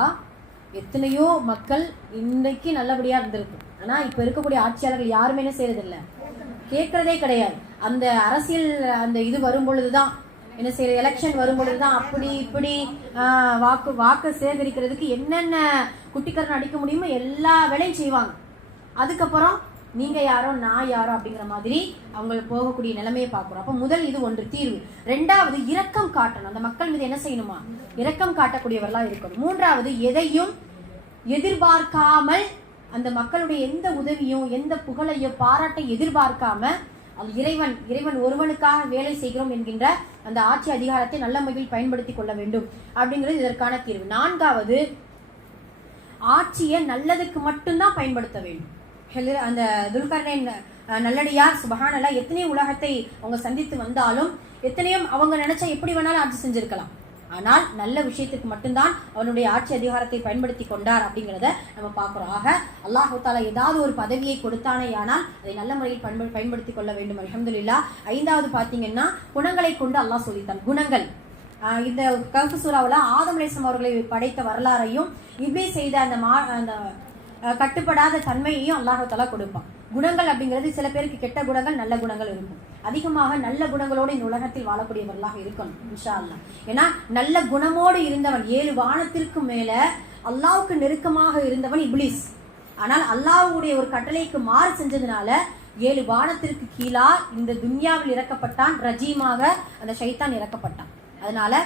எத்தனையோ மக்கள் இன்னைக்கு நல்லபடியா இருந்திருக்கும். ஆனா இப்ப இருக்கக்கூடிய ஆட்சியாளர்கள் யாருமே என்ன செய்யறதில்லை, கேட்கறதே கிடையாது. அந்த அரசியல் அந்த இது வரும் பொழுதுதான் என்ன செய்யற, எலெக்ஷன் வரும் பொழுதுதான் அப்படி இப்படி வாக்கு சேகரிக்கிறதுக்கு என்னென்ன குட்டிக்கரணம் அடிக்க முடியுமோ எல்லா வேலையும் செய்வாங்க. அதுக்கப்புறம் நீங்க யாரோ நான் யாரோ அப்படிங்கிற மாதிரி அவங்க போகக்கூடிய நிலைமையை பார்க்கிறோம். அப்ப முதல் இது ஒன்று தீர்வு. ரெண்டாவது இரக்கம் காட்டணும். அந்த மக்கள் மீது என்ன செய்யணுமா? இரக்கம் காட்டக்கூடியவர்களா இருக்கணும். மூன்றாவது எதையும் எதிர்பார்க்காமல் அந்த மக்களுடைய எந்த உதவியும் எந்த புகழையோ பாராட்டை எதிர்பார்க்காம அது இறைவன் ஒருவனுக்காக வேலை செய்கிறோம் என்கின்ற அந்த ஆட்சி அதிகாரத்தை நல்ல முறையில் பயன்படுத்தி கொள்ள வேண்டும் அப்படிங்கிறது இதற்கான தீர்வு. நான்காவது ஆட்சியை நல்லதுக்கு மட்டும்தான் பயன்படுத்த வேண்டும். அந்த துல்கர்னைன் நல்லடியார் சுபஹானல்லாஹ் எத்தனையோ உலகத்தை அவங்க சந்தித்து வந்தாலும் எத்தனையோ அவங்க நினைச்சா எப்படி வேணாலும் ஆட்சி செஞ்சிருக்கலாம். ஆனால் நல்ல விஷயத்துக்கு மட்டும்தான் அவனுடைய ஆட்சி அதிகாரத்தை பயன்படுத்தி கொண்டார் அப்படிங்கிறத நம்ம பார்க்கிறோம். ஆக அல்லாஹு தாலா ஏதாவது ஒரு பதவியை கொடுத்தானே ஆனால் அதை நல்ல முறையில் பயன்படுத்தி கொள்ள வேண்டும். அல்ஹம்துலில்லாஹ். ஐந்தாவது பாத்தீங்கன்னா குணங்களை கொண்டு அல்லாஹ் சொல்லித்தான். குணங்கள் இந்த கஹ்ஃப் சூராவுல ஆதம் அலைஹிஸ்ஸலாம் அவர்களை படைத்த வரலாறையும் இப்லீஸ் செய்த அந்த கட்டுப்படாத தன்மையையும் அல்லாஹு தாலா கொடுப்பான். குணங்கள் அப்படிங்கிறது சில பேருக்கு கெட்ட குணங்கள் நல்ல குணங்கள் இருக்கும். அதிகமாக நல்ல குணங்களோடு இந்த உலகத்தில் வாழக்கூடியவர்களாக இருக்கணும் இன்ஷா அல்லாஹ். ஏன்னா நல்ல குணமோடு இருந்தவன் 7 வானத்திற்கு மேல அல்லாஹ்வுக்கு நெருக்கமாக இருந்தவன் இப்லீஸ். ஆனால் அல்லாஹ்வுடைய ஒரு கட்டளைக்கு மாறு செஞ்சதுனால 7 வானத்திற்கு கீழா இந்த துன்யாவில் இறக்கப்பட்டான். ரஜீமாக அந்த ஷைத்தான் இறக்கப்பட்டான். அதனால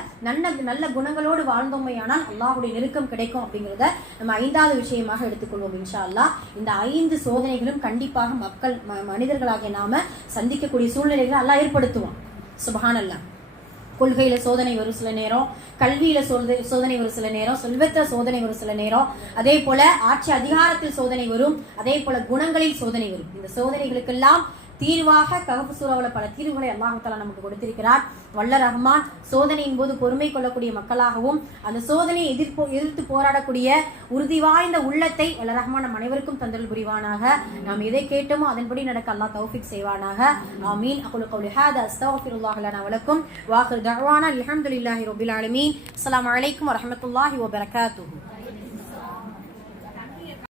நல்ல குணங்களோடு வாழ்ந்தோமையானால் அல்லாஹ்வுடைய நெருக்கம் கிடைக்கும் அப்படிங்கிறத நம்ம 5வது விஷயமாக எடுத்துக்கொள்வோம் இன்ஷா அல்லாஹ். இந்த 5 சோதனைகளும் கண்டிப்பாக மனிதர்களாகிய நாம சந்திக்கக்கூடிய சூழ்நிலைகளை அல்லாஹ் ஏற்படுத்துவான். சுப்ஹானல்லாஹ். கொள்கையில சோதனை வரும் சில நேரம், கல்வியில சோதனை வரும் சில நேரம், செல்வத்த சோதனை வரும் சில நேரம், அதே போல ஆட்சி அதிகாரத்தில் சோதனை வரும், அதே போல குணங்களில் சோதனை வரும். இந்த சோதனைகளுக்கெல்லாம் தீர்வாக கஹ்ஃப் சூராவுல பல தீர்வுகளை அல்லாஹ் தஆலா நமக்கு கொடுத்திருக்கிறார். வல்ல ரஹ்மான் சோதனையின் போது பொறுமை கொள்ளக்கூடிய மக்களாகவும் அந்த சோதனையை எதிர்த்து போராடக்கூடிய உறுதி வாய்ந்த உள்ளத்தை வல்ல ரஹ்மான் நம் அனைவருக்கும் தந்தல் புரிவானாக. நாம் எதை கேட்டோமோ அதன்படி நடக்க அல்லாஹ் தௌஃபீக் செய்வானாக. ஆமீன். அகுலு கௌலி ஹாதா அஸ்தக்ஃபிருல்லாஹ் லனா வ லக்கும் வ ஆகிரு தஅவானா அல்ஹம்துலில்லாஹி ரப்பில் ஆலமீன். அஸ்ஸலாமு அலைக்கும் வ ரஹ்மத்துல்லாஹி வ பரகாத்துஹு.